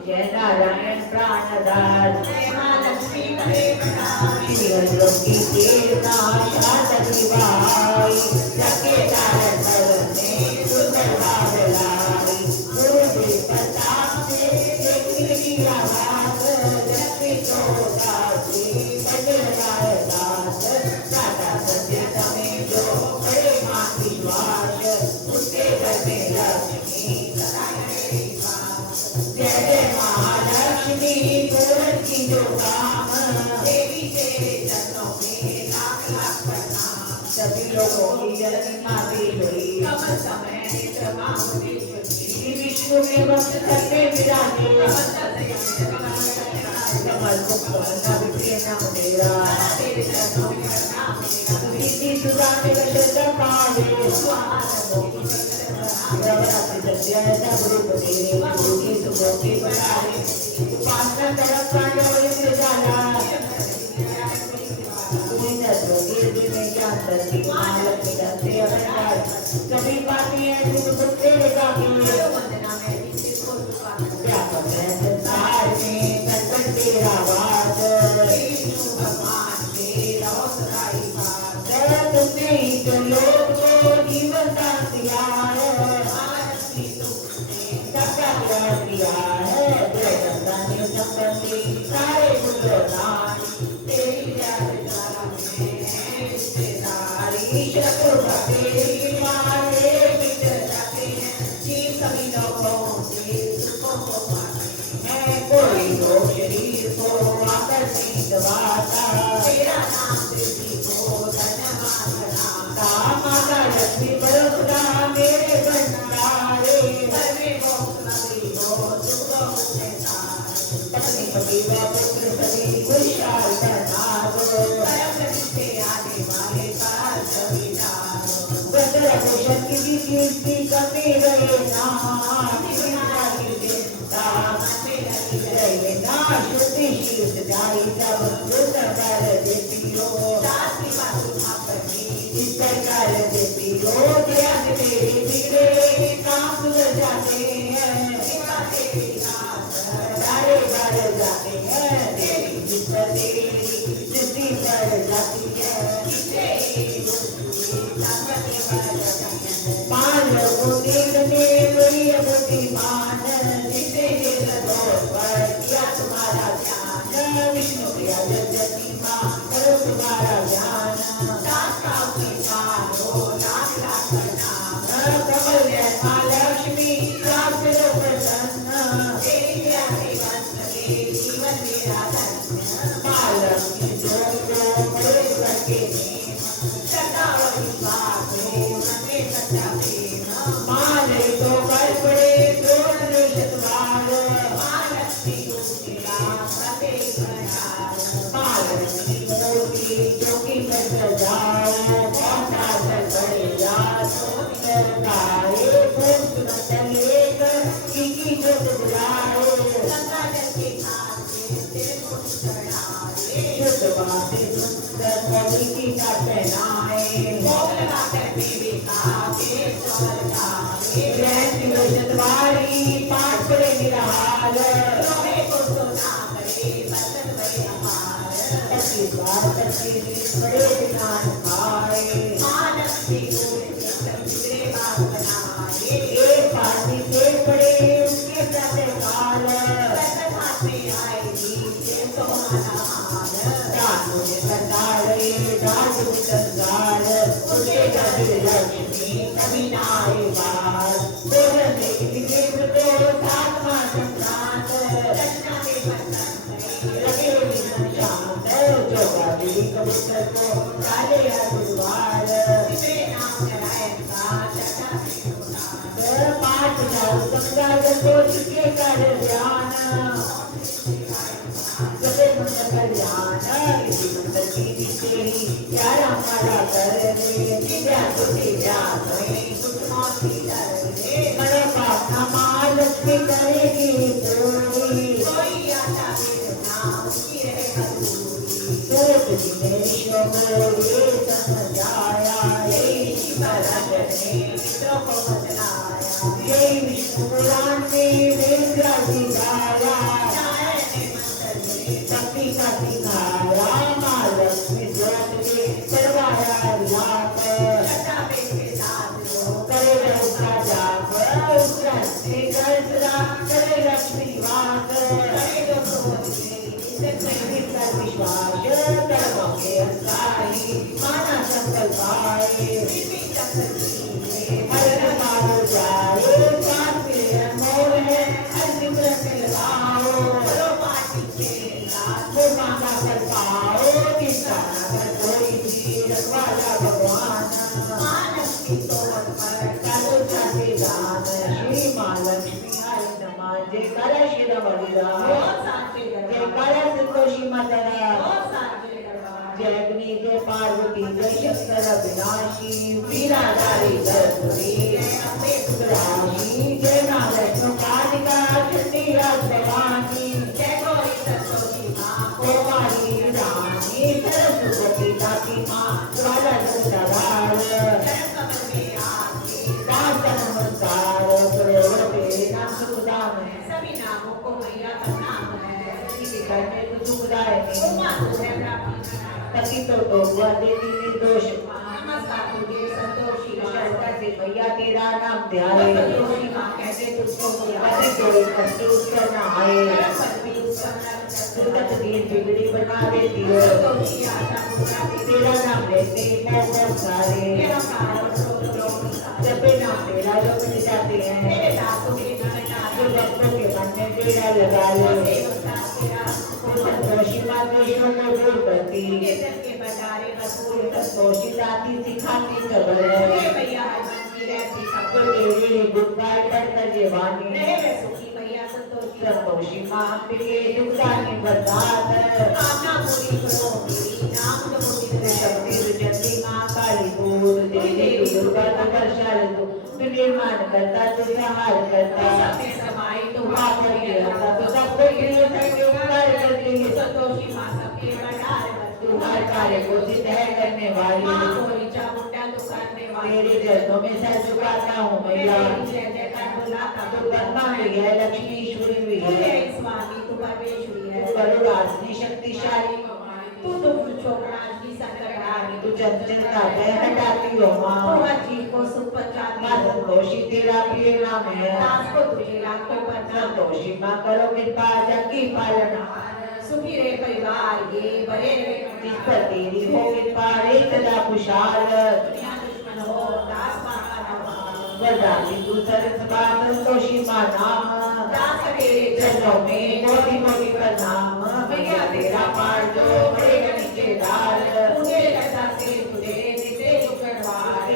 जय नारायण प्राणदास महालक्ष्मी प्रेमदास श्री हरिलोकी देवता शादी भाई जगे तारण सरने सुंदर भावलाई गुरु प्रताप से देखी आवाज जगती चौदासी बदल दास दादा सत्य समय जो बड़े मां विश्वास उसके घर में लक्ष्मी जय जय महालक्ष्मी गोर की जो काम देवी तेरे चरणों में लाख लाख प्रणाम सभी लोगों की जननी माती हुई कमल समय तमाम इसी विश्व में वक्त करके विराजे कमल मुक्त कभी प्रिय नाम तेरा तेरे चरणों में प्रणाम प्रीति सुधा में शब्द पावे नवरात्रि सत्य सब रूप तेरे गुरु की सुबह की बनाए उपासना तरफ का जो जाला तुम्हें सत्य में क्या करती महालक्ष्मी करते अवतार सभी पापी हैं तुम तेरे का वंदना में जिसको व्यापक है संसार में संकट तेरा वास विष्णु भगवान तेरा सदाई पास तुमने इस लोक को जीवन दान दिया है महालक्ष्मी तुमने सबका ज्ञान दिया है जो संतान संपत्ति सारे पुत्र दान तेरी प्यार द्वारा में है रिश्तेदारी ईश्वर तेरी मारे भीतर जाते हैं जीव सभी लोगों से सुखों को पाते है कोई तो शरीर को आकर नहीं दबाता तेरा नाम दृष्टि को धन्यवाद बनाता माता लक्ष्मी बरसना मेरे भंडारे घर में मोक्ष नगरी हो सुखों में तार पत्नी पति व पुत्र सभी खुशहाल बनाओ परम गति से आने वाले काल सभी जानो बदर कुशल की कीर्ति कभी रहे ना चिंता की चिंता रहे ना शुद्धि शीर्ष जाई सब सुंदर कर देती हो दास की बात सुना पड़ी इस प्रकार देती हो ध्यान तेरी बिगड़े काम सुधर जाते हैं कृपा तेरी दास सारे बार जाते हैं तेरी जिस तेरी सृष्टि पर जाती है मान को देखने बड़ी बुद्धिमान जिसे पर किया तुम्हारा ध्यान विष्णु प्रिया जगती माँ करो तुम्हारा ध्यान दास का उपकार हो लाख लाख प्रणाम कमल जय महालक्ष्मी राम करो प्रसन्न तेरी प्यारे वंश के जीवन मेरा धन्य महालक्ष्मी जो बड़े करके श्रद्धा और विश्वास हो मन में सच्चा प्रेम मान तो कर पड़े क्रोध शतवार महालक्ष्मी तुम तेरा प्रत्येक प्रकार महालक्ष्मी चल जाओ कौन सा चल पड़ेगा सुंदर गाए फूल न चले की जो बुलाए गंगा जल के घाट पे तेरे को चढ़ाए शुद्ध बातें सुंदर कवि की का पहनाए भोग लगा कर मेवे खाके चल जाए जयंती लोचनवारी पाठ पड़े निराहार लोहे को सोना करे बर्तन बड़े अपार कच्ची बात कच्ची नींद बड़े दिनान खाए मानव की गोद में बिगड़े बात बनाए एक पार्टी के पड़े उसके साथ काल बर्तन हाथ में आएगी फिर तो हमारा हाल डालू ने संगाड़े डालू संगाड़ उसके गले लक्ष्मी कभी ना आए बाहर बोलने के लिए तो साथ मां संक्रांत रचना के बर्तन लगे निधन शांत जोगाड़ी कबूतर को डाले हरद्वार तेरे नाम नारायण का चर्चा से होता पाठ जाओ गंगा को चुके कर ध्यान जबे मन कल्याण किसी मंदिर की दिखे ही यार हमारा कर रे विद्या तो विद्या में कुछ मौसी डर रे मनो प्रार्थना माँ लक्ष्मी करेगी पूरी कोई आशा मेरे नाम की रहेगा दूरी सोच मेरी शोभे ये समझाया यही शिवराज ने मित्रों को बतलाया ये विष्णु पुराण में वेद दिखाया नारायण ने मंत्र में शक्ति का सिखाया माँ लक्ष्मी ज्योत के करवाया लाप चर्चा के साथ लो करे उसका जाप उसका से करसरा करे लक्ष्मी वास करे जो क्रोध में इसे शक्ति का विश्वास कर्मों के अंसारी माना संकल्प आए प्रेमी चक्र की हर मारो जाए पाप के मोह है हर विग्रह से लगाओ करो पार्टी के साथ वो मांगा कर पाओ किसका कर कोई भी रखवाला भगवान मानव की तोड़ पर कालो जाते दान श्री माँ लक्ष्मी आय नमः जय कर श्री बलिरा बहुत सांचे जय गरबा कर संतोषी माता बहुत सांचे गरबा जय अग्नि जय पार्वती जय शंकर विनाशी वीराधारी दर्शनी जय अम्बे रानी जय नारायण कालिका चंडी राज भवानी जय गौरी सरस्वती माँ कुमारी रानी सरस्वती दाती माँ ज्वाला दंडधार चरण कमल में आके दास नमस्कार प्रभुते नाम सुखदाम है सभी नामों को मैया का नाम है किसी के घर में कुछ सुखदाय नहीं उमा तो है प्राप्ति पति तो हुआ देती निर्दोष नमस्कार तुझे संतोषी माँ श्रद्धा से भैया तेरा नाम ध्याए संतोषी माँ कहते तुझको पति कोई कष्ट उसका न आए सरस्वती उत्पन्न सुगत दीन बिगड़ी बना देती है संतोषी आशा पूरा तेरा नाम लेते मैं सब सारे तेरा कारण तो लोग जब भी नाम तेरा जो मिल जाते हैं तेरे दासों के जो नमस्कार भक्तों के मन में तेरा लगा ले संतोषी माँ दोषों को दूर करती के बजारे रसूल संतोषी जाती सिखाती खबर हे भैया मन की रहती तो सब तेरी गुड बाय पढ़कर जीवानी रहे वे सुखी भैया संतोषी संतोषी माँ के दुखदानी बरसात कामना पूरी करो मेरी नाम जो मुझे शक्ति सुचंदी माँ काली दूर देवी दुर्गा तो वर्षा तू निर्माण करता तू संहार करता सबने समाई तो माँ के आता तो सबको गिर करके उपकार करती है संतोषी माँ सबके भंडार तू हर कार्य को सिद्ध करने वाली माँ गोरी चामुंडा तो करने वाली तेरे चरणों में सर झुकाता हूँ मैया जय जयकार बुलाता तू ब्रह्मा भी है लक्ष्मी ईश्वरी भी तू है है स्वामी तू परमेश्वरी है तू करुणासिनी शक्तिशाली तू दुख छोड़नाशनी संकटहारी तू चंचलता भय हटाती हो तू माँ हर जीव को सुख पहुंचाती माँ हो संतोषी तेरा प्रिय नाम है दास को तुझे लाखों प्रणाम संतोषी माँ करो कृपा जगी पालना सुखी रहे परिवार ये बड़े रहे जिस पर तेरी हो कृपा रे सदा खुशहाल दुनिया दुश्मन हो दास माँ का नाम वरदानी तू सरसबा संतोषी माँ नाम दास तेरे चरणों में मोटी मोटी प्रणाम मैया तेरा पार जो बड़े नीचे दार मुझे लगा से तुझे नित्य शुक्रवार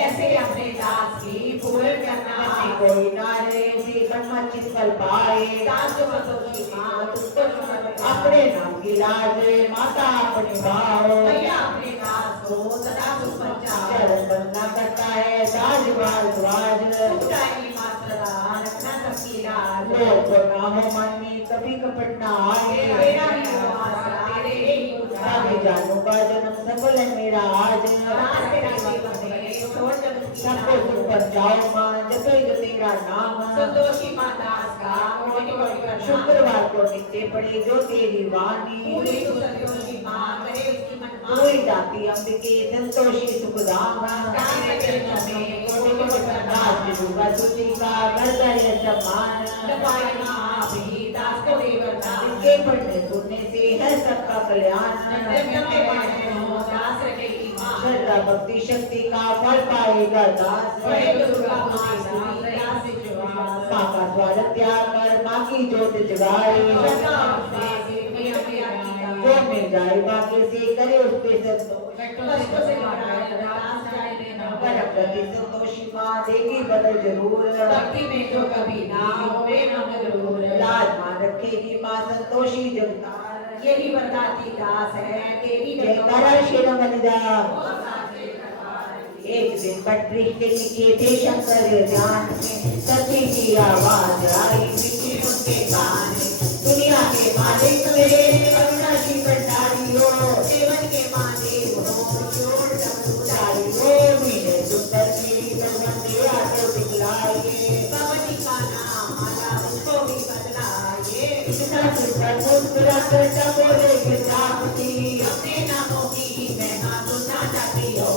ऐसे अपने दास की पूर्ण करना कोई नारे उसी कर्म चित कर पाए दास जो संतोषी माँ तुझको शुक्र अपने नाम की की लाज माता अपने भाव मैया अपने दास को सदा सुख बचाओ। चरण वंदना करता है साज भारद्वाज सुखदायिनी माँ सदा रखना सबकी लाज। लोग को ना हो मन में कभी कपट ना आए तेरा ही हो आसरा, तेरे ही उद्धार। मैं जानू का जन्म सफल है मेरा आज दास तेरा जीवन है, छोड़ जगत की सबको लाज। सुख बचाओ माँ जपेगा तेरा नाम संतोषी माँ दास का कोटि कोटि प्रणाम। शुक्रवार को नित्य पड़े जो तेरी वाणी पूरी तू संतोषी माँ करे उसकी मनमानी। कोई जाति अंबिके संतोषी सुखधाम गाने के में कोटि कोटि प्रणाम। राज दुर्गा सुति का करता सम्मान दबाई माँ भी दास को दे वरदान। इसके पढ़ने सुनने से है सबका कल्याण नित्य में पाए हो दास रखेगी माँ। श्रद्धा भक्ति शक्ति का फल पाएगा दास बड़े दुर्गा माँ सुनी दास से जुड़ास। माँ का स्वागत त्याग कर माँ की ज्योत जगाए श्रद्धा विश्वास से मेरा प्यार की जो मिल जाए बाकी से करे उस पे संतोष कष्टों से घबराए दास जाए लेना। कर प्रति संतोषी माँ देगी बदल जरूर भक्ति में जो कभी ना होवे ना मगरूर। लाज माँ रखेगी माँ संतोषी जगतार यही बताती दास है तेरी जयकारा शेरा बलिदा एक दिन पटरी के नीचे थे शंकर ध्यान में सती की आवाज आई मिट्टी उनके कान में दुनिया के मालिक मेरे अविनाशी भंडारी हो जीवन के मालिक हो जोड़ उतारी हो मीने सुंदर की बलवंती आटो दिखलाइए भगवती का नाम माला उसको भी बदलाए। इतना सुंदर मुस्कुरा कर बोले गिरजापति अपने नामों की महिमा सुनना चाहती हो।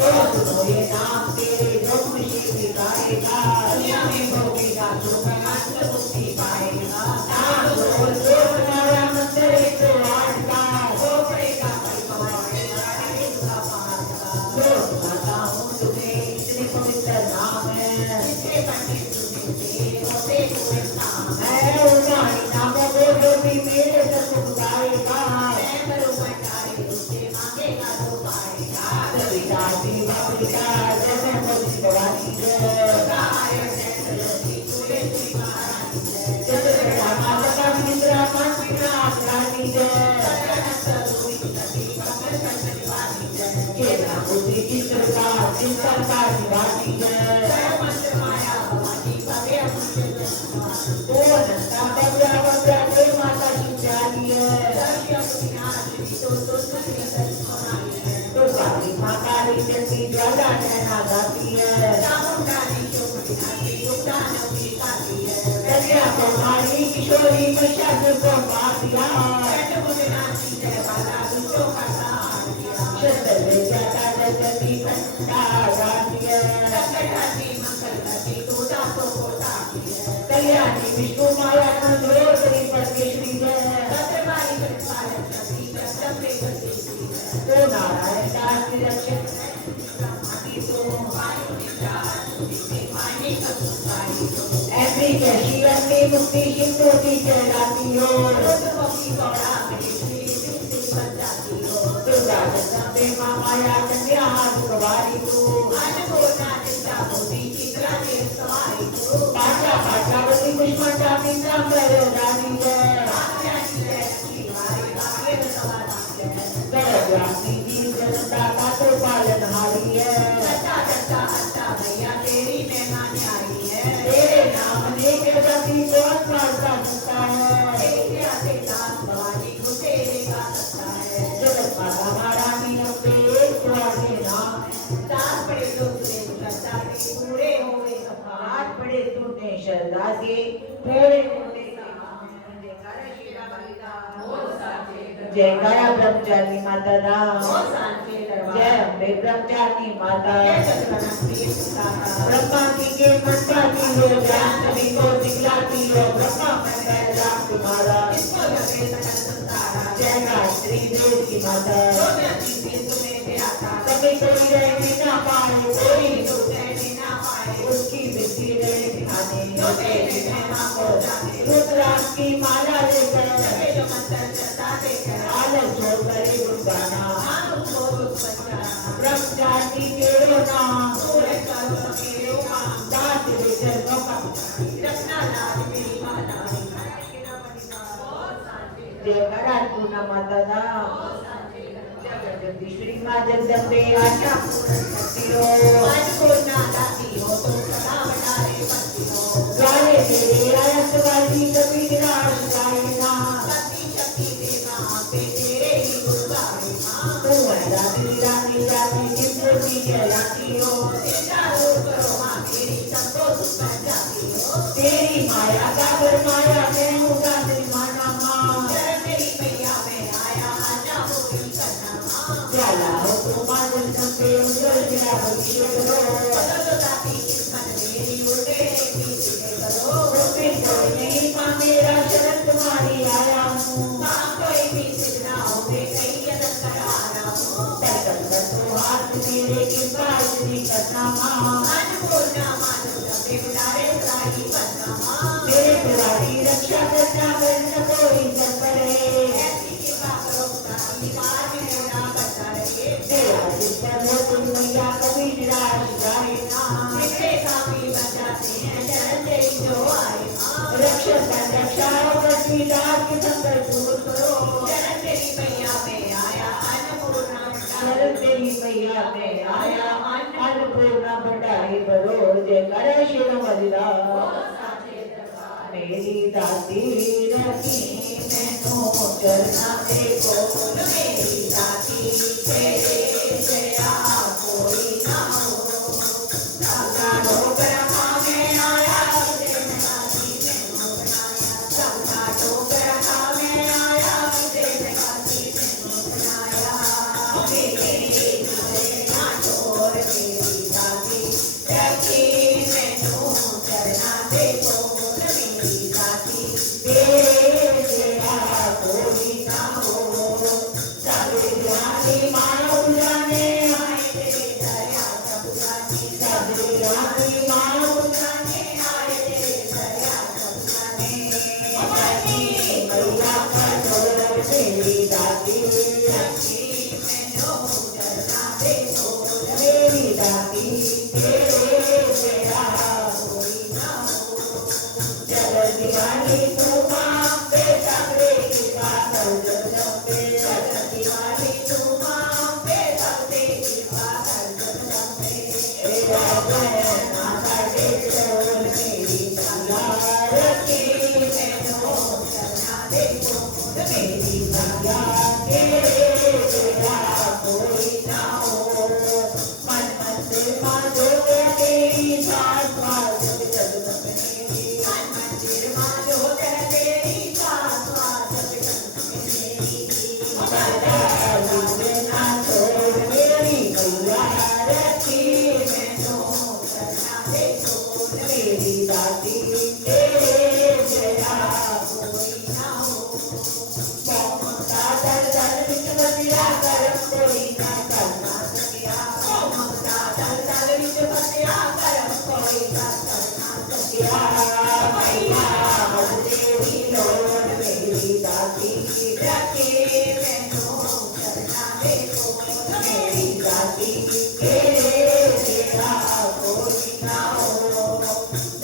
तो सुनो ये नाम तेरे जो खुशी दिखाएगा दुनिया में होगेगा सुख अंत मुक्ति पाएगा। नाम बोल दो तुम्हारा मंदिर 108 का वो पड़ेगा परिवार इसका पार का। लोग बताता हूँ तुम्हें इतने पवित्र नाम है जिसके पंडित सुनते होते हुए नाम मैं उन्हीं नामों को जो भी मेरे से सुख गाएगा है करो भंडारे उससे मांगेगा तो पाएगा। सविता जी बाबुलिका जैसे मोदी भवानी जय जैसे माता का मित्रा मंत्रा रानी जय केला बुद्धि चित्र का चिंता का निवासी जय ओ नंदा बबरा बबरा के माता की प्यारी है तो सारी माँ काली जैसी ज्वाला नैना गाती है कन्या कुमारी किशोरी महिषासुर को मार दिया शस्त्र ले जाता जगती कंठा गाती है कल्याणी विष्णु माया नंदोदरी परमेश्वरी जय तो नारायण दास की रक्षक ऐसी कैसी अपनी मुक्ति हिंदू की कहलाती हो दुर्गा जगदम्बे माँ माया कन्या दुर्गारी तू पाटा पाटावती पुष्पा पीताम्बर रानी जय गणरानी जी जनता का तो पालनहारी है तेरे नाम ने के जाति को पालता सकता है जगत माता महारानी अपने एक द्वारे नाम हाथ पड़े तूने श्रद्धा से पूरे होने का नाम है। जयकारा ब्रह्मचारी माता राम जय अम्बे ब्रह्मचारी माता ब्रह्मा जी के मंत्राती हो ज्ञान सभी को दिखलाती हो ब्रह्मा मंत्र राम तुम्हारा जय गायत्री देव की माता कभी कोई रहने ना पाए कोई उसकी विधि रहे दिखाने रुद्राक्ष की माला लेकर आलस छोड़ करे गुरबाना ब्रह्मचारी तेरो नाम दास विचरणों का जय करा अन्नपूर्णा माता दा जगदीश्वरी माँ जगदम्बे आशा पूर्ण शक्ति हो अन्नपूर्णा दाती हो तुम सदा भंडारे भरती हो द्वारे तेरे आया सवारी कभी निराश जाए ना शक्ति शक्ति देना पे तेरे ही गुण गाए माँ तू रानी रानी जाती जिंदगी कहलाती हो तेरा रूप करो माँ मेरी सबको सुख बन जाती हो तेरी माया का फरमाया मैं हूँ गाने माना माँ शरण तेरी मैया में आया आजा पूरी करना माँ जाला हो तो माजन संते उज्जवल मेरा भविष्य करो बदलो दाती किस्मत मेरी उल्टे पीछे करो फिर कोई नहीं माँ मेरा शरण तुम्हारी आया हूँ माँ कोई भी सिद्धना हो मैं कहीं यतन कर आना हूँ तन तो हाथ मेरे कृपा इतनी करना माँ अन्नपूर्णा मानो जपे भंडारे सदाई बनना माँ मेरे तुम्हारी रक्षा करना वर्ण कोई न करे ऐसी कृपा करो दाती पार में मेरा बचा रहे तेरा जिसपर हो तुम मैया कभी निराश जाए ना बिगड़े काफी बन जाते हैं शरण तेरी जो आए माँ रक्षक रक्षा करती रात के संकट दूर करो शरण तेरी मैया में आया अन्नपूर्णा शरण तेरी मैया में आया अन्नपूर्णा भंडारी भरो जय करे शिव मलिदा मेरी दाती रखी मैनू चरना देखो मेरी दाती तेरे जया कोई ना हो साकारो ब्रह्मा में आया तेरे दाती मैनू बनाया साकारो ब्रह्मा में आया तेरे दाती मैनू बनाया मेरे ना छोड़ मेरी दाती रखी मैनू चरना देखो मेरी दाती तेरे जया कोई ना हो सारे जहानी मानव जाने आए तेरे दया प्रभु जाने सारे जहानी मानव जाने आए तेरे दया प्रभु जाने मैया का छोड़ मेरी दाती रखी मैनू चरना देखो मेरी दाती तेरे जया कोई ना हो जगत दीवानी तू माँ बेटा रे कृपा कर जगदम्बे जगती वाली तू माँ बेटा तेरी कृपा कर जगदम्बे तेरा जय माता दे छोड़ मेरी मैया रखी मैनू चरना देखो मेरी मैया तेरे जया कोई ना हो मन मन से मानो तेरी साथ साथ जगदम्बे मेरी मन मंदिर माँ जो कर तेरी शाश्वत जगदम्बे मेरी ना छोड़ मेरी मैया रखी मैनू चरना देखो मेरी दाती तेरे जया कोई ना हो ममता दर दर विच बसिया करम कोई ना करना सकिया ममता दल दल विच बसिया करम कोई ना करना सकिया मैया हर तेरी लोड़ मेरी दाती रखे मैनू चरना देखो मेरी दाती तेरे जया कोई ना हो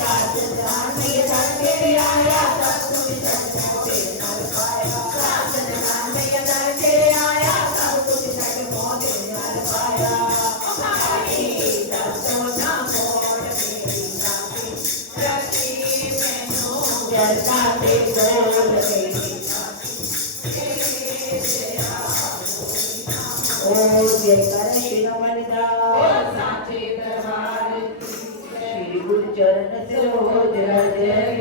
दात दानी दर तेरे आया सब कुछ सच पे नल पाया साधन दान में दर तेरे आया सब कुछ छठ मोदे नल पाया हमारी दसों ना मोड़ मेरी दाती रखी मैनू जलता ते बोल मेरी तेरे जया ओ जय कर श्री वनिदा साचे दरबार श्री गुरु चरण सरोज रज